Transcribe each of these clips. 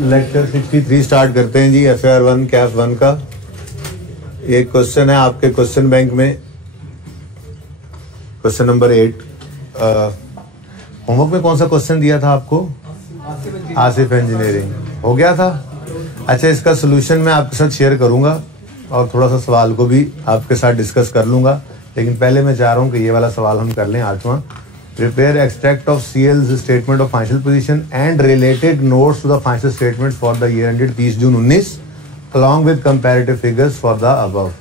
Lecture 63 start करते हैं जी। FAR 1 CAF 1 का एक क्वेश्चन है आपके क्वेश्चन बैंक में, क्वेश्चन नंबर 8। होमवर्क में कौन सा क्वेश्चन दिया था आपको? आसिफ इंजीनियरिंग हो गया था। अच्छा, इसका सोल्यूशन मैं आपके साथ शेयर करूंगा और थोड़ा सा सवाल को भी आपके साथ डिस्कस कर लूंगा, लेकिन पहले मैं चाह रहा हूं कि ये वाला सवाल हम कर लें। 8वां, prepare extract of CL's statement of financial position and related notes to the financial statement for the year ended 30 June 19 along with comparative figures for the above.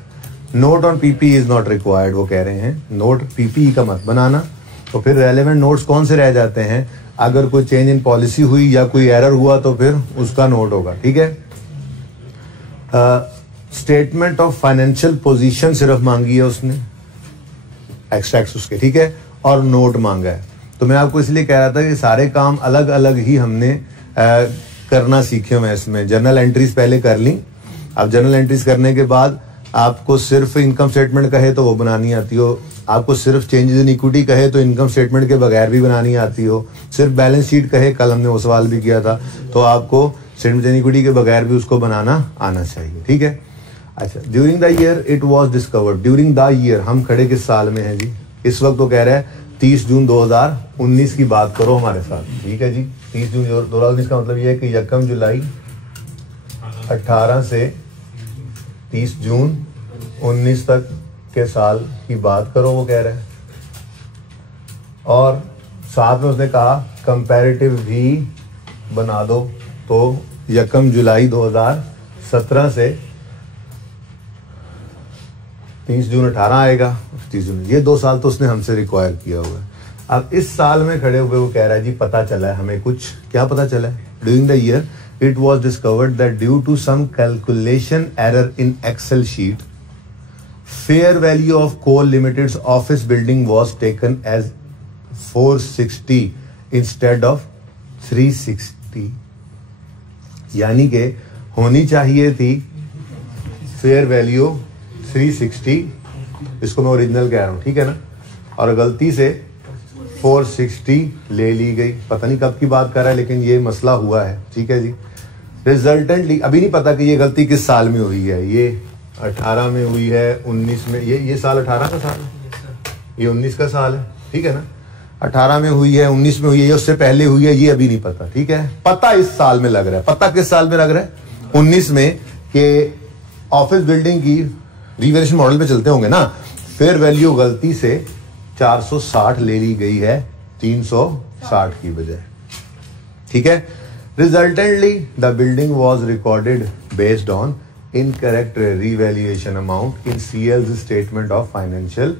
Note on PPE is not required, वो कह रहे हैं note PPE का मत बनाना। तो फिर relevant notes कौन से रह जाते हैं? अगर कोई चेंज इन पॉलिसी हुई या कोई एरर हुआ तो फिर उसका नोट होगा। ठीक है। स्टेटमेंट ऑफ फाइनेंशियल पोजीशन सिर्फ मांगी है उसने, एक्सट्रैक्ट्स उसके, ठीक है, और नोट मांगा है। तो मैं आपको इसलिए कह रहा था कि सारे काम अलग अलग ही हमने करना सीखे हुए हैं। इसमें जर्नल एंट्रीज पहले कर ली। अब जर्नल एंट्रीज करने के बाद आपको सिर्फ इनकम स्टेटमेंट कहे तो वो बनानी आती हो, आपको सिर्फ चेंजेस इन इक्विटी कहे तो इनकम स्टेटमेंट के बगैर भी बनानी आती हो, सिर्फ बैलेंस शीट कहे, कल हमने वो सवाल भी किया था, तो आपको स्टेटमेंट इन इक्विटी के बगैर भी उसको बनाना आना चाहिए। ठीक है। अच्छा, during the year it was discovered. During the year हम खड़े किस साल में हैं जी? इस वक्त तो कह रहा है 30 जून 2019 की बात करो हमारे साथ। ठीक है जी। 30 जून 2019 का मतलब ये है कि 1 जुलाई 18 से 30 जून 19 तक के साल की बात करो, वो कह रहा है। और साथ में उसने कहा कंपैरेटिव भी बना दो, तो 1 जुलाई 2017 से 30 जून 18 आएगा, 30 जून, ये 2 साल तो उसने हमसे रिक्वायर किया हुआ है। अब इस साल में खड़े हुए वो कह रहा है जी पता चला है हमें कुछ। क्या पता चला है? During the year it was discovered that due to some calculation error in Excel sheet fair value of coal limited's office building was taken as 460 instead of 360। यानी कि होनी चाहिए थी फेयर वैल्यू 360, इसको मैं ओरिजिनल कह रहा हूं, ठीक है ना, और गलती से 460 ले ली गई। पता नहीं कब की बात कर रहा है, लेकिन ये मसला हुआ है। ठीक है जी। रिजल्टेंटली अभी नहीं पता कि ये गलती किस साल में हुई है। ये 18 में हुई है, 19 में, ये साल 18 का साल है, ये 19 का साल है, ठीक है ना। 18 में हुई है, 19 में हुई है, उससे पहले हुई है, ये अभी नहीं पता। ठीक है। पता इस साल में लग रहा है। पता किस साल में लग रहा है? 19 में, के ऑफिस बिल्डिंग की रिवैल्यूएशन मॉडल पे चलते होंगे ना, फेयर वैल्यू गलती से 460 ले ली गई है 360 की बजाय। ठीक है। Resultantly the building was recorded based on incorrect revaluation amount in CL's statement of financial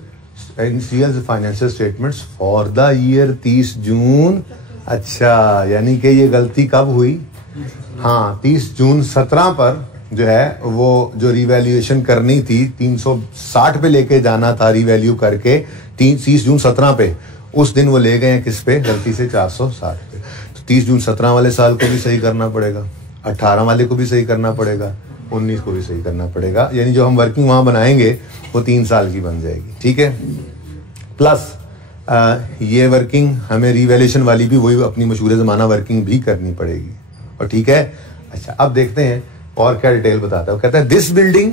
statements for the year 30 जून। अच्छा, यानी कि ये गलती कब हुई? हाँ, 30 जून 17 पर जो है वो जो रिवैल्यूएशन करनी थी 360 पे लेके जाना था रिवैल्यू करके 30 जून 17 पे, उस दिन वो ले गए हैं किस पे? गलती से 460 पे। तो 30 जून 17 वाले साल को भी सही करना पड़ेगा, 18 वाले को भी सही करना पड़ेगा, 19 को भी सही करना पड़ेगा। यानी जो हम वर्किंग वहां बनाएंगे वो 3 साल की बन जाएगी। ठीक है। प्लस ये वर्किंग हमें रिवैल्यूएशन वाली भी वही अपनी मशहूर ज़माना वर्किंग भी करनी पड़ेगी। और ठीक है। अच्छा, अब देखते हैं और क्या डिटेल बताता है। वो कहता है this building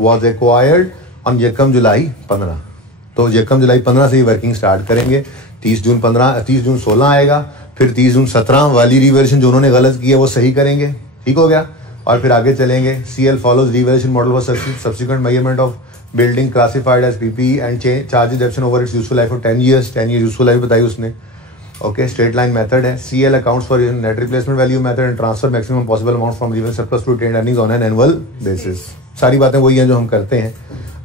was acquired on 1 जुलाई 15। तो 1 जुलाई 15 से ही वर्किंग स्टार्ट करेंगे। 30 जून 16 आएगा, फिर 30 जून 17 वाली रिवैल्यूएशन जो उन्होंने गलत की है वो सही करेंगे। ठीक हो गया। और फिर आगे चलेंगे। CL follows revaluation model for subsequent measurement of building classified as PPE and charges deduction over its useful life for 10 years. 10 year useful life बताई उसने। ओके, स्ट्रेट लाइन मेथड है। CL accounts for net replacement value method and transfer maximum possible amount from revenue surplus to retained earnings on an annual basis. सारी बातें वही हैं जो हम करते हैं।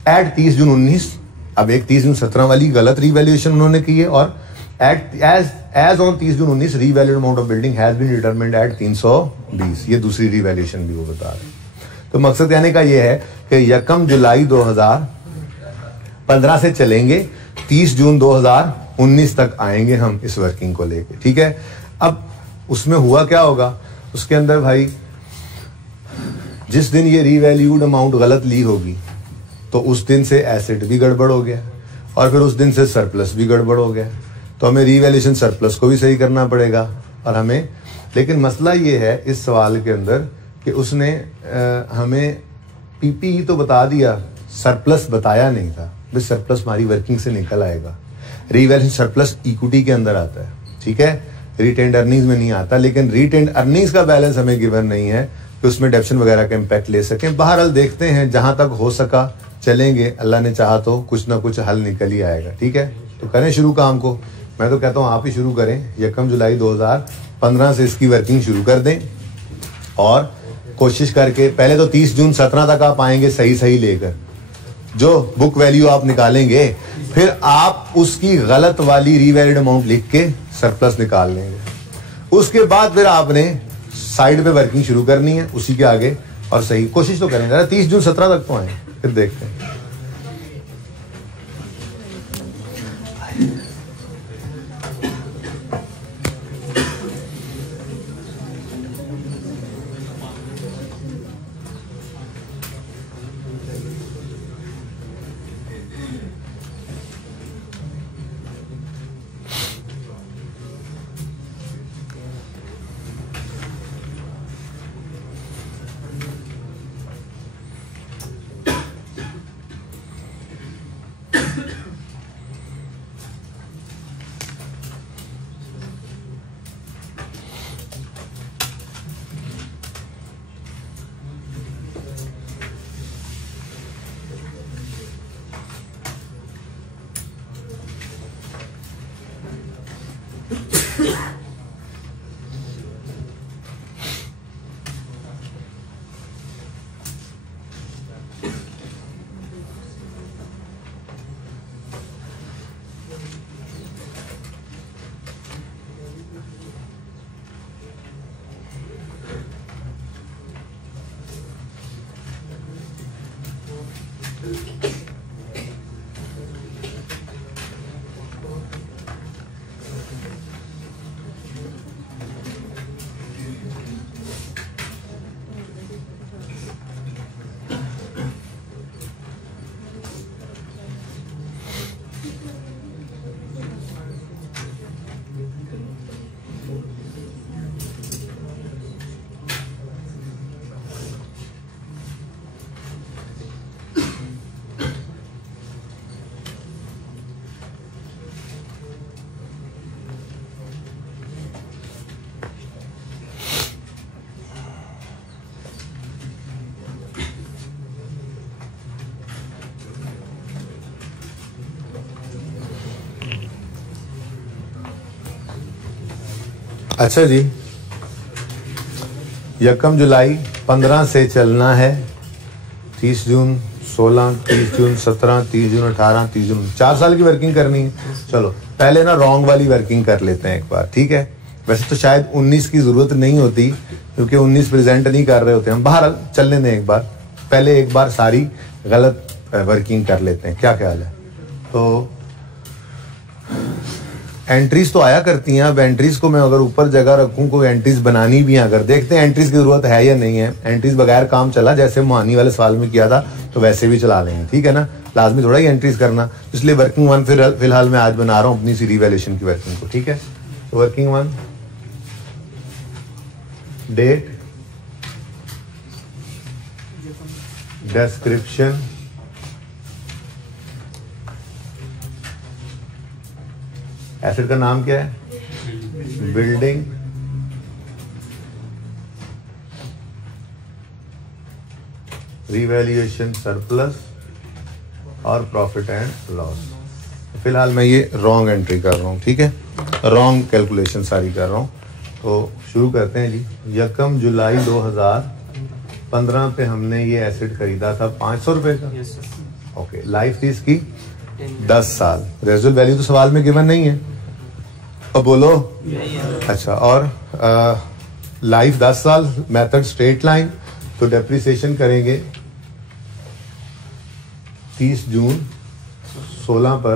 एट 30 जून 19, अब एक 30 जून 17 वाली गलत रिवैल्यूएशन उन्होंने की है, और at as on 30 June 19 revalued amount of building has been determined at 320। ये दूसरी रिवैल्यूएशन भी वो बता रहे हैं। तो मकसद कहने का ये है कि 1 जुलाई 2015 से चलेंगे, 30 जून 2019 तक आएंगे हम इस वर्किंग को लेके। ठीक है। अब उसमें हुआ क्या होगा उसके अंदर भाई, जिस दिन ये रीवैल्यूड अमाउंट गलत ली होगी तो उस दिन से एसेट भी गड़बड़ हो गया, और फिर उस दिन से सरप्लस भी गड़बड़ हो गया। तो हमें रीवैल्यूएशन सरप्लस को भी सही करना पड़ेगा, और हमें लेकिन मसला ये है इस सवाल के अंदर कि उसने हमें पीपीई तो बता दिया, सरप्लस बताया नहीं था। बस सरप्लस हमारी वर्किंग से निकल आएगा। रीवैल्यूएशन सरप्लस इक्विटी के अंदर आता है, ठीक है, रिटेन्ड अर्निंग्स में नहीं आता। लेकिन रिटेन्ड अर्निंग्स का बैलेंस हमें गिवन नहीं है कि उसमें डेप्शन वगैरह का इम्पैक्ट ले सकें। बहरहाल देखते हैं, जहां तक हो सका चलेंगे, अल्लाह ने चाहा तो कुछ ना कुछ हल निकल ही आएगा। ठीक है, तो करें शुरू काम को। मैं तो कहता हूँ आप ही शुरू करें। 1 जुलाई 2015 से इसकी वर्किंग शुरू कर दें और कोशिश करके पहले तो 30 जून 17 तक आप आएंगे सही लेकर, जो बुक वैल्यू आप निकालेंगे, फिर आप उसकी गलत वाली रीवैल्यूड अमाउंट लिख के सरप्लस निकाल लेंगे। उसके बाद फिर आपने साइड पे वर्किंग शुरू करनी है उसी के आगे, और सही कोशिश तो करेंगे। 30 जून 17 तक तो आए, फिर देखते हैं। अच्छा जी, 1 जुलाई 15 से चलना है। 30 जून 16, 30 जून 17, 30 जून 18, 30 जून 4 साल की वर्किंग करनी है। चलो पहले ना रॉन्ग वाली वर्किंग कर लेते हैं एक बार, ठीक है। वैसे तो शायद 19 की जरूरत नहीं होती क्योंकि 19 प्रेजेंट नहीं कर रहे होते हम। बहरहाल चलने दें एक बार, पहले एक बार सारी गलत वर्किंग कर लेते हैं, क्या ख्याल है। तो एंट्रीज तो आया करती हैं। अब एंट्रीज को मैं अगर ऊपर जगह रखूं, कोई एंट्रीज बनानी भी है, अगर देखते हैं एंट्रीज की जरूरत है या नहीं है। एंट्रीज बगैर काम चला, जैसे मुहानी वाले सवाल में किया था, तो वैसे भी चला लेंगे, ठीक है ना। लाजमी थोड़ा ही एंट्रीज करना, इसलिए वर्किंग 1 फिलहाल मैं आज बना रहा हूं अपनी सी रिवैल्यूएशन की वर्किंग को, ठीक है। तो वर्किंग 1, डेट, डिस्क्रिप्शन, एसेट का नाम क्या है, बिल्डिंग, रिवैल्यूएशन सरप्लस और प्रॉफिट एंड लॉस। फिलहाल मैं ये रॉन्ग एंट्री कर रहा हूँ, ठीक है, रॉन्ग कैलकुलेशन सारी कर रहा हूँ। तो शुरू करते हैं जी। 1 जुलाई 2015 पे हमने ये एसेट खरीदा था 500 रुपए का। ओके, लाइफ थी इसकी 10 साल। रेजुअल वैल्यू तो सवाल में गिवन नहीं है, अब बोलो। अच्छा, और लाइफ 10 साल, मेथड स्ट्रेट लाइन, तो डेप्रिसिएशन करेंगे 30 जून 16 पर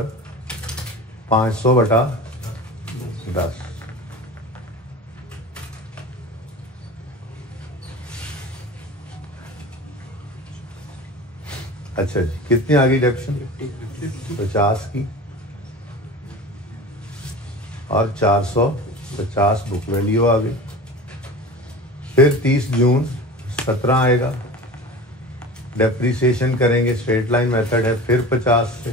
500/10। अच्छा जी, कितनी आ गई डेप्शन, 50 की, और 450 बुक वैल्यू आ गई। फिर 30 जून 17 आएगा, डेप्रिसिएशन करेंगे, स्ट्रेट लाइन मेथड है, फिर 50 से,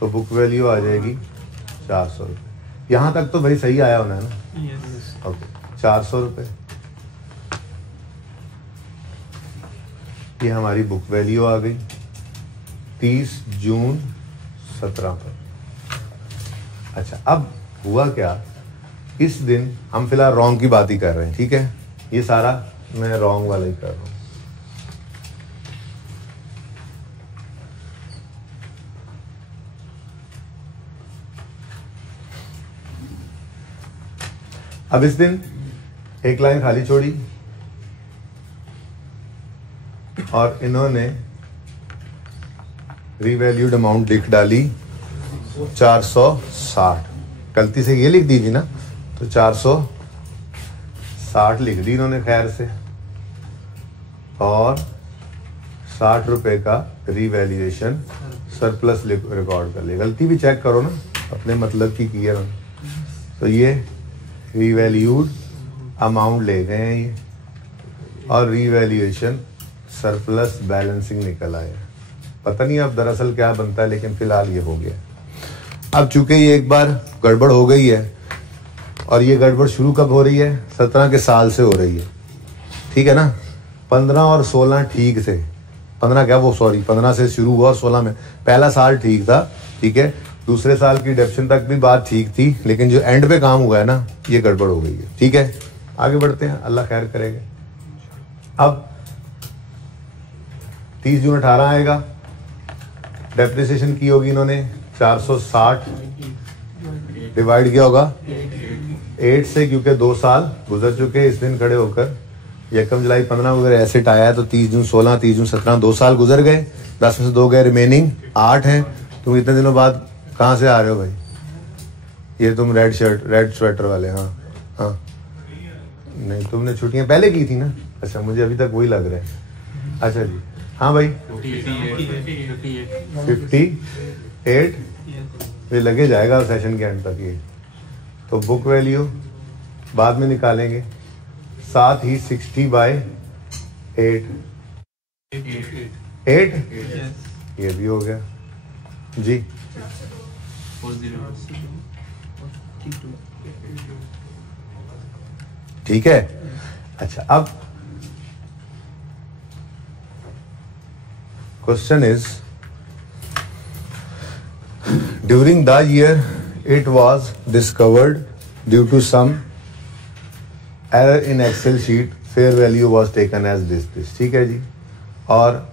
तो बुक वैल्यू आ जाएगी 400 रुपये। यहाँ तक तो भाई सही आया होना है ना? ओके, 400 रुपये ये हमारी बुक वैल्यू आ गई 30 जून 17 पर। अच्छा, अब हुआ क्या, इस दिन हम फिलहाल रॉन्ग की बात ही कर रहे हैं, ठीक है? ये सारा मैं रॉन्ग वाला ही कर रहा हूं। अब इस दिन एक लाइन खाली छोड़ी और इन्होंने रीवैल्यूड अमाउंट लिख डाली 460। गलती से ये लिख दी थी ना, तो 460 लिख दी इन्होंने खैर से, और 60 रुपए का रीवैल्यूएशन सरप्लस रिकॉर्ड कर ले। गलती भी चेक करो ना, अपने मतलब की किया ना। तो ये रीवैल्यूड अमाउंट ले गए हैं ये, और रीवैल्यूएशन सरप्लस बैलेंसिंग निकल आया। पता नहीं अब दरअसल क्या बनता है, लेकिन फिलहाल ये हो गया। अब चूंकि ये एक बार गड़बड़ हो गई है, और ये गड़बड़ शुरू कब हो रही है? 17 के साल से हो रही है, ठीक है ना? 15 और 16 ठीक थे, 15 से शुरू हुआ और 16 में पहला साल ठीक था, ठीक है? दूसरे साल की डिडक्शन तक भी बात ठीक थी, लेकिन जो एंड पे काम हुआ है ना, ये गड़बड़ हो गई है, ठीक है? आगे बढ़ते हैं, अल्लाह खैर करेगा। अब 30 जून 18 आएगा, डेप्रिसिएशन की होगी इन्होंने 460 डिवाइड किया होगा 8 से, क्योंकि 2 साल गुजर चुके इस दिन खड़े होकर। 1 जुलाई 15 वगैरह एसेट आया है, तो 30 जून 16, 30 जून 17, 2 साल गुजर गए, 10 में से 2 गए, रिमेनिंग 8 हैं। तुम इतने दिनों बाद कहाँ से आ रहे हो भाई? ये तुम रेड स्वेटर वाले? हाँ हाँ, नहीं तुमने छुट्टियां पहले की थी ना? अच्छा, मुझे अभी तक वही लग रहा है। अच्छा जी, हाँ भाई 58 ये लगे जाएगा सेशन के एंड तक ये। तो बुक वैल्यू बाद में निकालेंगे, साथ ही 60/8 ये भी हो गया जी। ठीक है। अच्छा, अब question is, during the year it was discovered due to some error in Excel sheet, fair value was taken as this, ठीक है जी। और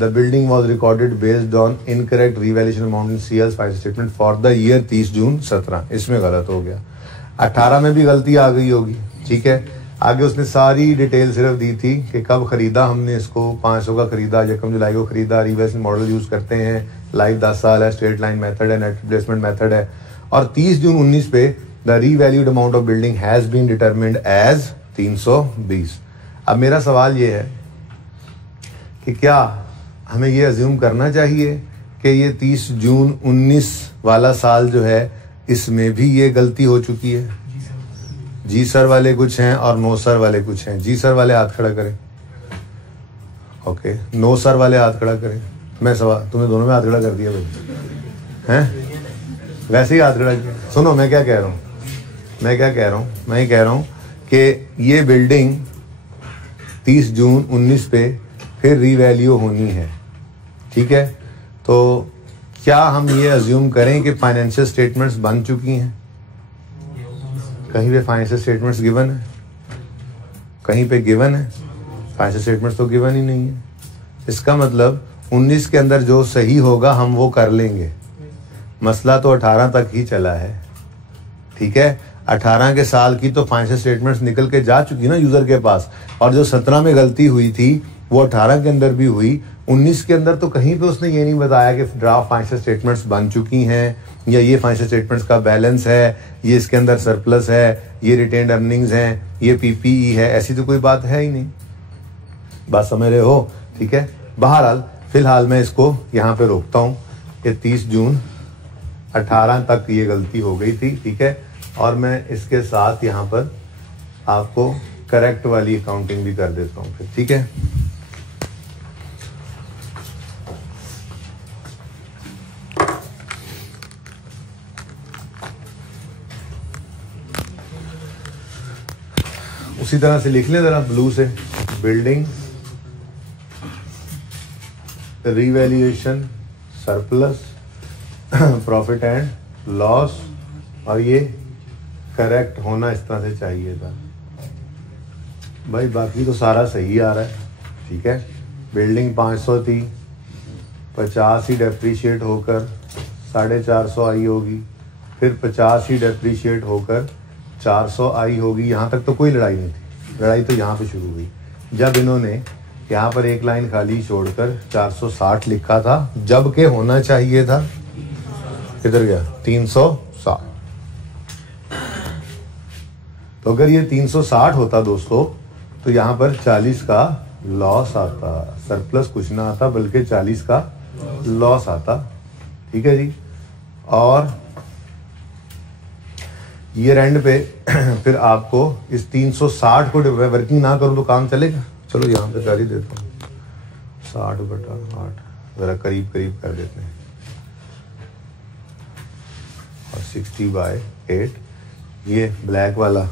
the building was recorded based on incorrect revaluation amount in CL's financial statement for the year 30 जून 17। इसमें गलत हो गया। 18 में भी गलती आ गई होगी, ठीक है। आगे उसने सारी डिटेल सिर्फ दी थी कि कब खरीदा हमने इसको, 500 का खरीदा, 1 जुलाई को खरीदा, रिवैल्यूएशन मॉडल यूज करते हैं, लाइफ 10 साल है, स्ट्रेट लाइन मेथड है, नेट रिप्लेसमेंट मेथड है, और 30 जून 19 पे the revalued amount of building has been determined as 320। अब मेरा सवाल ये है कि क्या हमें ये अज्यूम करना चाहिए कि ये 30 जून 19 वाला साल जो है, इसमें भी ये गलती हो चुकी है? जी सर वाले कुछ हैं और नो सर वाले कुछ हैं। जी सर वाले हाथ खड़ा करें, ओके। नो सर वाले हाथ खड़ा करें। मैं सवाल, तुमने दोनों में हाथ खड़ा कर दिया भाई, हैं? वैसे ही हाथ खड़ा किया। सुनो मैं क्या कह रहा हूँ, मैं ये कह रहा हूँ कि ये बिल्डिंग 30 जून 19 पे फिर रीवैल्यू होनी है, ठीक है? तो क्या हम ये अज्यूम करें कि फाइनेंशियल स्टेटमेंट्स बन चुकी हैं? कहीं पे फाइनेंशियल स्टेटमेंट्स गिवन है? कहीं पे गिवन है? फाइनेंशियल स्टेटमेंट्स तो गिवन ही नहीं है। इसका मतलब 19 के अंदर जो सही होगा हम वो कर लेंगे। मसला तो 18 तक ही चला है, ठीक है? 18 के साल की तो फाइनेंशियल स्टेटमेंट्स निकल के जा चुकी ना यूजर के पास, और जो 17 में गलती हुई थी वो 18 के अंदर भी हुई। 19 के अंदर तो कहीं पे उसने ये नहीं बताया कि ड्राफ्ट फाइनेंशियल स्टेटमेंट्स बन चुकी हैं, या ये फाइनेंशियल स्टेटमेंट्स का बैलेंस है, ये इसके अंदर सरप्लस है, ये रिटेन्ड अर्निंग्स हैं, ये पीपीई है। ऐसी तो कोई बात है ही नहीं। बात समझ रहे हो? ठीक है। बहरहाल फिलहाल मैं इसको यहाँ पे रोकता हूँ कि 30 जून 18 तक ये गलती हो गई थी, ठीक है। और मैं इसके साथ यहाँ पर आपको करेक्ट वाली अकाउंटिंग भी कर देता हूं फिर, ठीक है। उसी तरह से लिख लें जरा ब्लू से, building revaluation surplus profit and loss, और ये करेक्ट होना इस तरह से चाहिए था भाई, बाकी तो सारा सही आ रहा है, ठीक है। बिल्डिंग 500 थी, 50 ही डेप्रीशिएट होकर 450 आई होगी, फिर 50 ही डेप्रीशिएट होकर 400 आई होगी। यहाँ तक तो कोई लड़ाई नहीं थी, लड़ाई तो यहाँ पे शुरू हुई जब इन्होंने यहाँ पर एक लाइन खाली छोड़कर 460 लिखा था, जबकि होना चाहिए था किधर गया 360। तो अगर ये 360 होता दोस्तों तो यहाँ पर 40 का लॉस आता, सरप्लस कुछ ना आता बल्कि 40 का लॉस आता, ठीक है जी। और ईयर एंड पे फिर आपको इस 360 को वर्किंग ना करूं तो काम चलेगा। चलो यहाँ पे कर ही देता हूँ, 60/8 जरा करीब करीब कर देते हैं, और 60/8 ये ब्लैक वाला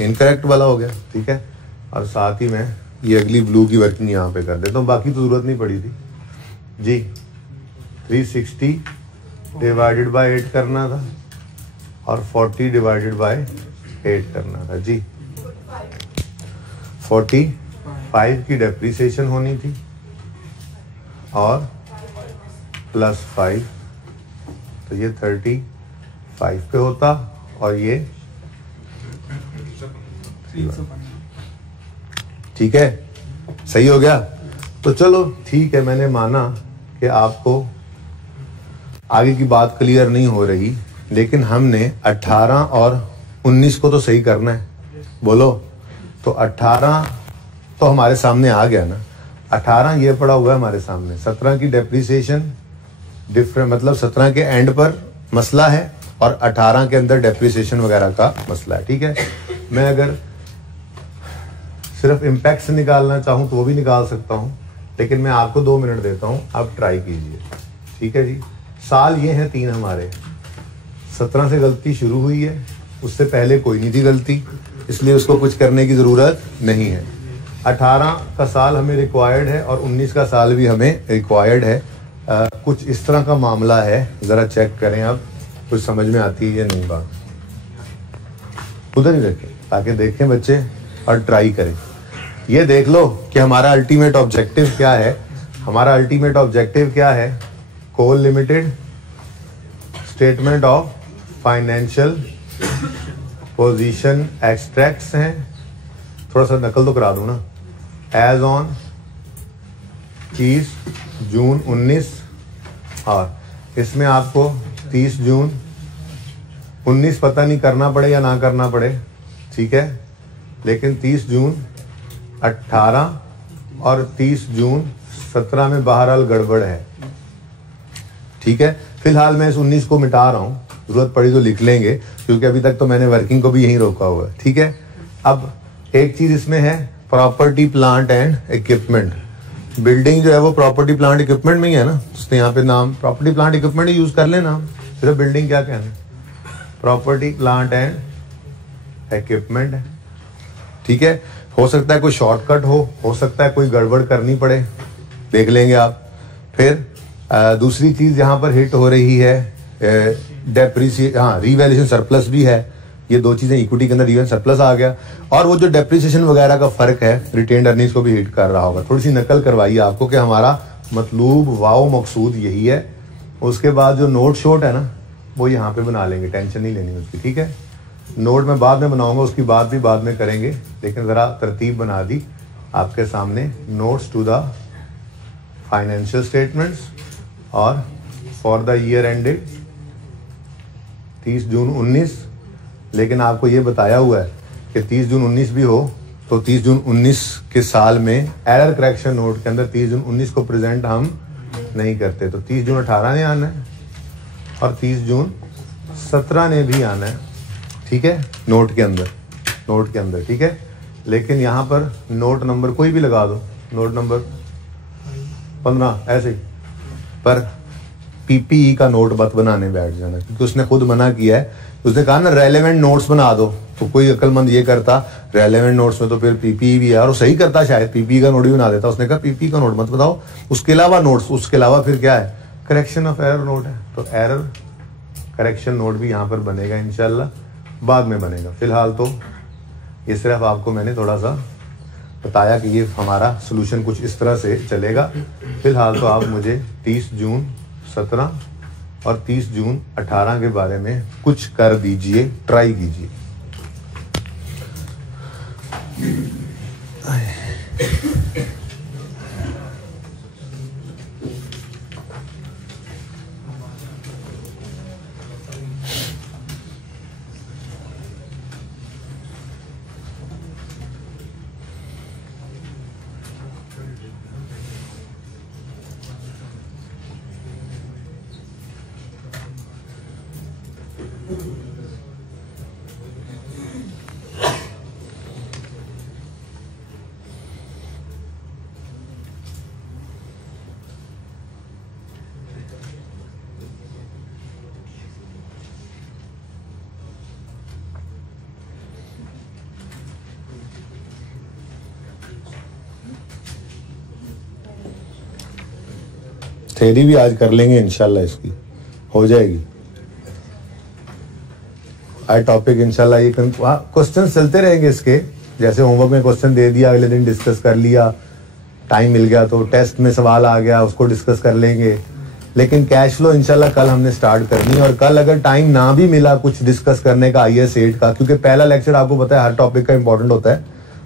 इनकरेक्ट वाला हो गया, ठीक है। और साथ ही मैं ये अगली ब्लू की वर्किंग यहाँ पे कर देता हूँ, बाकी तो जरूरत नहीं पड़ी थी जी। 360 डिवाइडेड बाय 8 करना था और 40 डिवाइडेड बाय 8 करना था जी। 45 की डेप्रीसिएशन होनी थी और +5, तो ये 35 पे होता और ये ठीक है, सही हो गया। तो चलो ठीक है, मैंने माना कि आपको आगे की बात क्लियर नहीं हो रही, लेकिन हमने 18 और 19 को तो सही करना है, बोलो। तो 18 तो हमारे सामने आ गया ना, 18 ये पड़ा हुआ है हमारे सामने। 17 की डेप्रीसिएशन डिफरेंट, मतलब 17 के एंड पर मसला है और 18 के अंदर डेप्रीसिएशन वगैरह का मसला है, ठीक है। मैं अगर सिर्फ इम्पैक्ट से निकालना चाहूँ तो वो भी निकाल सकता हूँ, लेकिन मैं आपको 2 मिनट देता हूँ, आप ट्राई कीजिए, ठीक है जी। साल ये हैं 3 हमारे, 17 से गलती शुरू हुई है, उससे पहले कोई नहीं थी गलती, इसलिए उसको कुछ करने की ज़रूरत नहीं है। 18 का साल हमें रिक्वायर्ड है और 19 का साल भी हमें रिक्वायर्ड है। कुछ इस तरह का मामला है, ज़रा चेक करें आप, कुछ समझ में आती है या नहीं बात, उधर ही रखें ताकि देखें बच्चे और ट्राई करें। ये देख लो कि हमारा अल्टीमेट ऑब्जेक्टिव क्या है। हमारा अल्टीमेट ऑब्जेक्टिव क्या है? Coal limited statement of financial position extracts हैं, थोड़ा सा नकल तो करा दूं ना। एज ऑन 30 जून 19, और इसमें आपको 30 जून 19 पता नहीं करना पड़े या ना करना पड़े, ठीक है, लेकिन 30 जून 18 और 30 जून 17 में बहरहाल गड़बड़ है, ठीक है। फिलहाल मैं इस 19 को मिटा रहा हूँ, जरूरत पड़ी तो लिख लेंगे, क्योंकि अभी तक तो मैंने वर्किंग को भी यहीं रोका हुआ है, ठीक है। अब एक चीज इसमें है, property plant and equipment. Building जो है वो प्रॉपर्टी प्लांट इक्विपमेंट में ही है ना, उसने यहाँ पे नाम प्रॉपर्टी प्लांट इक्विपमेंट ही यूज कर लेना, सिर्फ बिल्डिंग क्या कहना, प्रॉपर्टी प्लांट एंड इक्विपमेंट है, ठीक है। हो सकता है कोई शॉर्टकट हो सकता है कोई गड़बड़ करनी पड़े, देख लेंगे आप। फिर दूसरी चीज यहाँ पर हिट हो रही है डेप्रीसिएशन, हाँ रीवैल्यूएशन सरप्लस भी है, ये 2 चीजें इक्विटी के अंदर रीवैल्यूएशन सरप्लस आ गया, और वो जो डेप्रीसिएशन वगैरह का फर्क है रिटेन्ड अर्निंग्स को भी हिट कर रहा होगा। थोड़ी सी नकल करवाइए आपको कि हमारा मतलूब वाओ मकसूद यही है। उसके बाद जो नोट शोट है ना वो यहाँ पे बना लेंगे, टेंशन नहीं लेनी उसकी, ठीक है। नोट मैं बाद में बनाऊंगा, उसकी बात भी बाद में करेंगे, लेकिन जरा तरतीब बना दी आपके सामने। Notes to the financial statements और फॉर द ईयर एंडेड 30 जून 19, लेकिन आपको ये बताया हुआ है कि 30 जून 19 भी हो तो 30 जून 19 के साल में एरर करेक्शन नोट के अंदर 30 जून 19 को प्रेजेंट हम नहीं करते, तो 30 जून 18 ने आना है और 30 जून 17 ने भी आना है, ठीक है, नोट के अंदर, ठीक है। लेकिन यहाँ पर नोट नंबर कोई भी लगा दो, नोट नंबर 15 ऐसे ही, पर पीपीई का नोट मत बनाने बैठ जाना, क्योंकि उसने खुद मना किया है। उसने कहा ना रेलेवेंट नोट्स बना दो, तो कोई अक्लमंद ये करता रेलेवेंट नोट्स में तो फिर पीपीई भी है, और वो सही करता शायद, पीपीई का नोट भी बना देता। उसने कहा पीपीई का नोट मत बताओ, उसके अलावा नोट्स, उसके अलावा फिर क्या है, करेक्शन ऑफ एरर नोट है, तो एरर करेक्शन नोट भी यहाँ पर बनेगा इंशाल्लाह, बाद में बनेगा। फिलहाल तो ये सिर्फ आपको मैंने थोड़ा सा बताया कि ये हमारा सोल्यूशन कुछ इस तरह से चलेगा। फिलहाल तो आप मुझे 30 जून 17 और 30 जून 18 के बारे में कुछ कर दीजिए, ट्राई कीजिए। थ्योरी भी आज कर लेंगे इंशाल्लाह, इसकी हो जाएगी। आज टॉपिक इंशाल्लाह ये क्वेश्चन चलते रहेंगे इसके, जैसे होमवर्क में क्वेश्चन दे दिया, अगले दिन डिस्कस कर लिया, टाइम मिल गया तो टेस्ट में सवाल आ गया उसको डिस्कस कर लेंगे। लेकिन कैश फ्लो इंशाल्लाह कल हमने स्टार्ट करनी है, और कल अगर टाइम ना भी मिला कुछ डिस्कस करने का IAS 8 का, क्योंकि पहला लेक्चर आपको पता है हर टॉपिक का इंपॉर्टेंट होता है,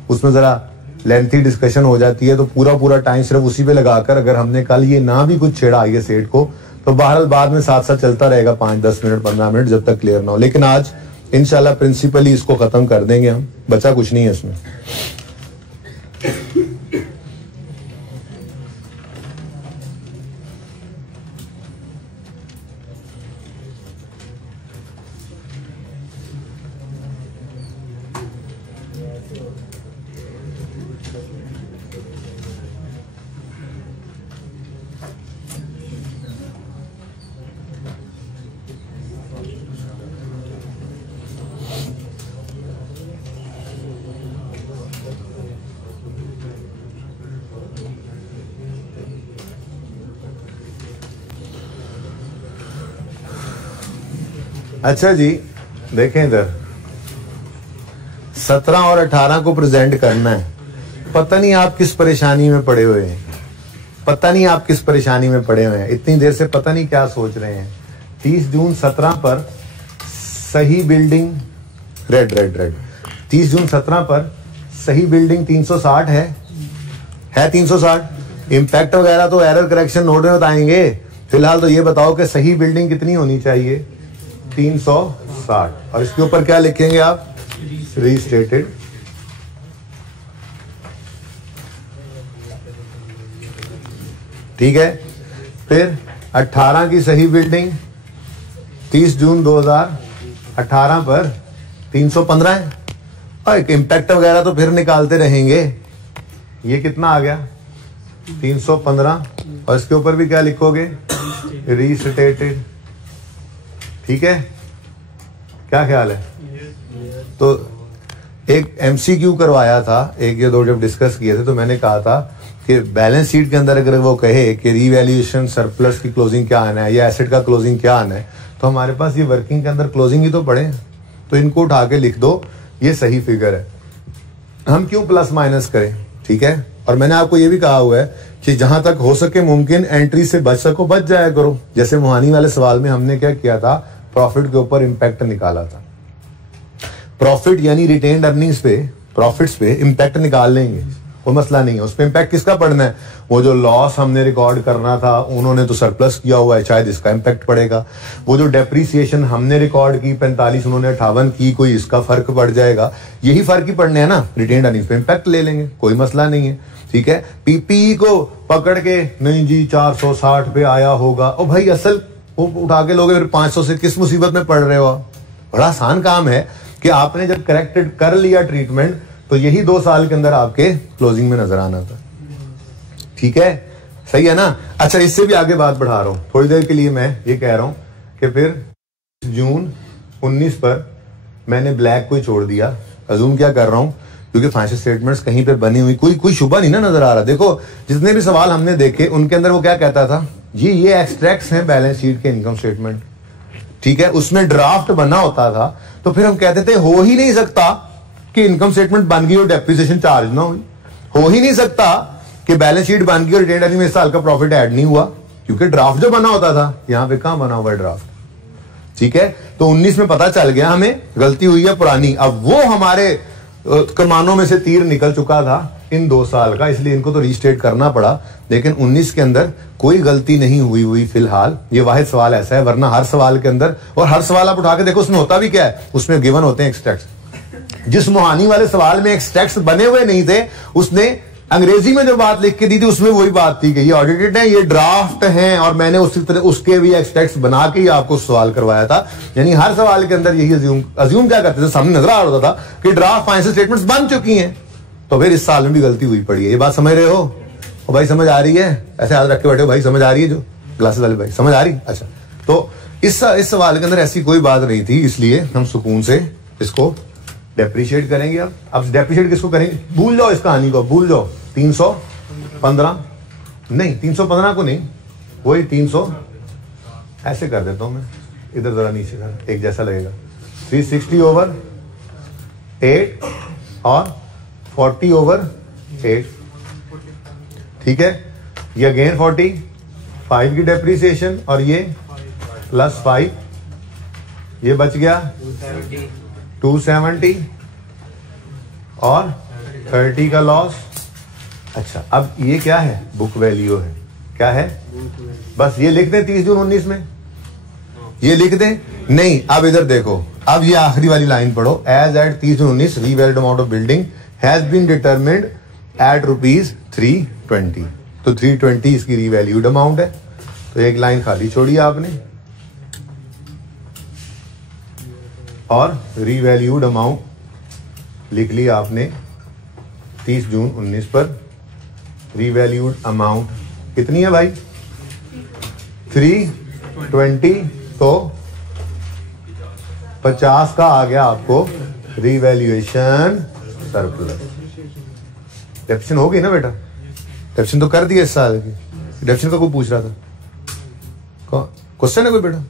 उसमें जरा लेंथी डिस्कशन हो जाती है, तो पूरा टाइम सिर्फ उसी पे लगाकर अगर हमने कल ये ना भी कुछ छेड़ा IAS 8 को, तो बहरहाल बाद में साथ साथ चलता रहेगा 5-10 मिनट 15 मिनट जब तक क्लियर ना हो। लेकिन आज इंशाल्लाह प्रिंसिपली इसको खत्म कर देंगे हम, बचा कुछ नहीं है इसमें। अच्छा जी, देखें इधर 17 और 18 को प्रेजेंट करना है। पता नहीं आप किस परेशानी में पड़े हुए हैं, पता नहीं आप किस परेशानी में पड़े हुए हैं, इतनी देर से पता नहीं क्या सोच रहे हैं। 30 जून 17 पर सही बिल्डिंग, रेड रेड रेड, 30 जून 17 पर सही बिल्डिंग 360 है 360। इम्पैक्ट वगैरह तो एरर करेक्शन नोट में बताएंगे, फिलहाल तो ये बताओ कि सही बिल्डिंग कितनी होनी चाहिए, 360, और इसके ऊपर क्या लिखेंगे आप, रीस्टेटेड। ठीक है, फिर 18 की सही बिल्डिंग 30 जून 2018 पर 315 है, और इम्पैक्ट वगैरह तो फिर निकालते रहेंगे। ये कितना आ गया 315, और इसके ऊपर भी क्या लिखोगे, रीस्टेटेड। ठीक है, क्या ख्याल है? तो एक MCQ करवाया था, एक या दो जब डिस्कस किए थे, तो मैंने कहा था कि बैलेंस शीट के अंदर अगर वो कहे कि रीवैल्यूएशन सरप्लस की क्लोजिंग क्या आना है या एसेट का क्लोजिंग क्या आना है, तो हमारे पास ये वर्किंग के अंदर क्लोजिंग ही तो पड़े हैं, तो इनको उठा के लिख दो, ये सही फिगर है, हम क्यों प्लस माइनस करें। ठीक है, और मैंने आपको ये भी कहा हुआ है कि जहां तक हो सके मुमकिन एंट्री से बच सको बच जाया करो। जैसे मोहानी वाले सवाल में हमने क्या किया था, प्रॉफिट के ऊपर इम्पैक्ट निकाला था, प्रॉफिट यानी रिटेन्ड अर्निंग्स पे, प्रॉफिट्स पे इम्पैक्ट निकाल लेंगे, कोई मसला नहीं है। उस पे इम्पैक्ट किसका पड़ना है, वो जो लॉस हमने रिकॉर्ड करना था उन्होंने तो सरप्लस किया हुआ है, शायद इसका इम्पैक्ट पड़ेगा। वो जो डेप्रीसिएशन हमने रिकॉर्ड की 45, उन्होंने 58 की, कोई इसका फर्क पड़ जाएगा, यही फर्क ही पड़ने है ना, रिटेन्ड अर्निंग्स पे इम्पैक्ट ले लेंगे, कोई मसला नहीं है। ठीक है, पीपीई को पकड़ के नहीं जी 460 पे आया होगा, ओ भाई असल वो उठा के लोगे, फिर 500 से किस मुसीबत में पड़ रहे हो आप। बड़ा आसान काम है कि आपने जब करेक्टेड कर लिया ट्रीटमेंट, तो यही 2 साल के अंदर आपके क्लोजिंग में नजर आना था। ठीक है, सही है ना। अच्छा, इससे भी आगे बात बढ़ा रहा हूं थोड़ी देर के लिए। मैं ये कह रहा हूं कि फिर जून 19 पर मैंने ब्लैक को ही छोड़ दिया। अजूम क्या कर रहा हूं, क्योंकि फाइनेंशियल स्टेटमेंट्स कहीं पे बनी हुई कोई शुबा नहीं ना नजर आ रहा। देखो जितने भी सवाल हमने देखे उनके अंदर वो क्या कहता था, जी ये एक्सट्रैक्ट्स हैं बैलेंस शीट के इनकम स्टेटमेंट। ठीक है, उसमें ड्राफ्ट बना होता था, तो फिर हम कहते थे हो ही नहीं सकता कि इनकम स्टेटमेंट बन गई और डेप्रिसिएशन चार्ज ना हुई, हो ही नहीं सकता कि बैलेंस शीट बन गई और रिटेन्ड अर्निंग में इस साल का प्रॉफिट ऐड नहीं हुआ, क्योंकि ड्राफ्ट जो बना होता था। यहां पे कहां बना हुआ है ड्राफ्ट। ठीक है, तो 19 में पता चल गया हमें गलती हुई है पुरानी। अब वो हमारे कमानों में से तीर निकल चुका था इन 2 साल का, इसलिए इनको तो रीस्टेट करना पड़ा। लेकिन 19 के अंदर कोई गलती नहीं हुई फिलहाल। ये वाहिद सवाल ऐसा है, वरना हर सवाल के अंदर, और हर सवाल आप उठा के देखो उसमें होता भी क्या है, उसमें गिवन होते हैं एक्सट्रैक्ट्स। जिस मुहानी वाले सवाल में एक्सट्रैक्ट्स बने हुए नहीं थे, उसने अंग्रेजी में जो बात लिख के दी थी उसमें वही बात थी कि ये ऑडिटेड है, ये ड्राफ्ट हैं, और मैंने उसी तरह उसके भी एक्सट्रैक्ट्स बना के ही आपको सवाल करवाया था। यानी हर सवाल के अंदर यही अज्यूम क्या करते थे, सामने नजर आ रहा था कि ड्राफ्ट फाइनेंशियल स्टेटमेंट्स बन चुकी हैं। तो फिर इस साल में भी गलती हुई पड़ी है। ये बात समझ रहे हो? और भाई समझ आ रही है? ऐसे हाथ रख के बैठे हो, भाई समझ आ रही है? जो ग्लासेस वाले भाई समझ आ रही? अच्छा, तो इस सवाल के अंदर ऐसी कोई बात नहीं थी, इसलिए हम सुकून से इसको डेप्रिशिएट करेंगे। अब डेप्रिशिएट किसको करेंगे, भूल जाओ इस कहानी को, भूल जाओ। 315 नहीं, 315 को नहीं, वही 300 ऐसे कर देता हूं मैं, इधर जरा नीचे कर, एक जैसा लगेगा। 360/8 और 40/8। ठीक है, ये अगेन 45 की डेप्रिसिएशन और ये +5, ये बच गया 270 और 30 का लॉस। अच्छा, अब ये क्या है, बुक वैल्यू है। क्या है, बस ये लिख दें 30 जून 19 में, ये लिख दें। नहीं, अब इधर देखो, अब ये आखिरी वाली लाइन पढ़ो। As at 30 June 19 revalued amount of building has been determined at ₹320। तो 320 इसकी रीवैल्यूड अमाउंट है। तो एक लाइन खाली छोड़ी आपने, और रीवैल्यूड अमाउंट लिख लिया आपने 30 जून 19 पर। रीवैल्यूड अमाउंट कितनी है भाई, 320। तो 50 का आ गया आपको रीवैल्यूएशन सरप्लस। डेप्शन हो गई ना बेटा, डेप्शन तो कर दिया इस साल की। डेप्शन का कोई पूछ रहा था, क्वेश्चन है कोई बेटा?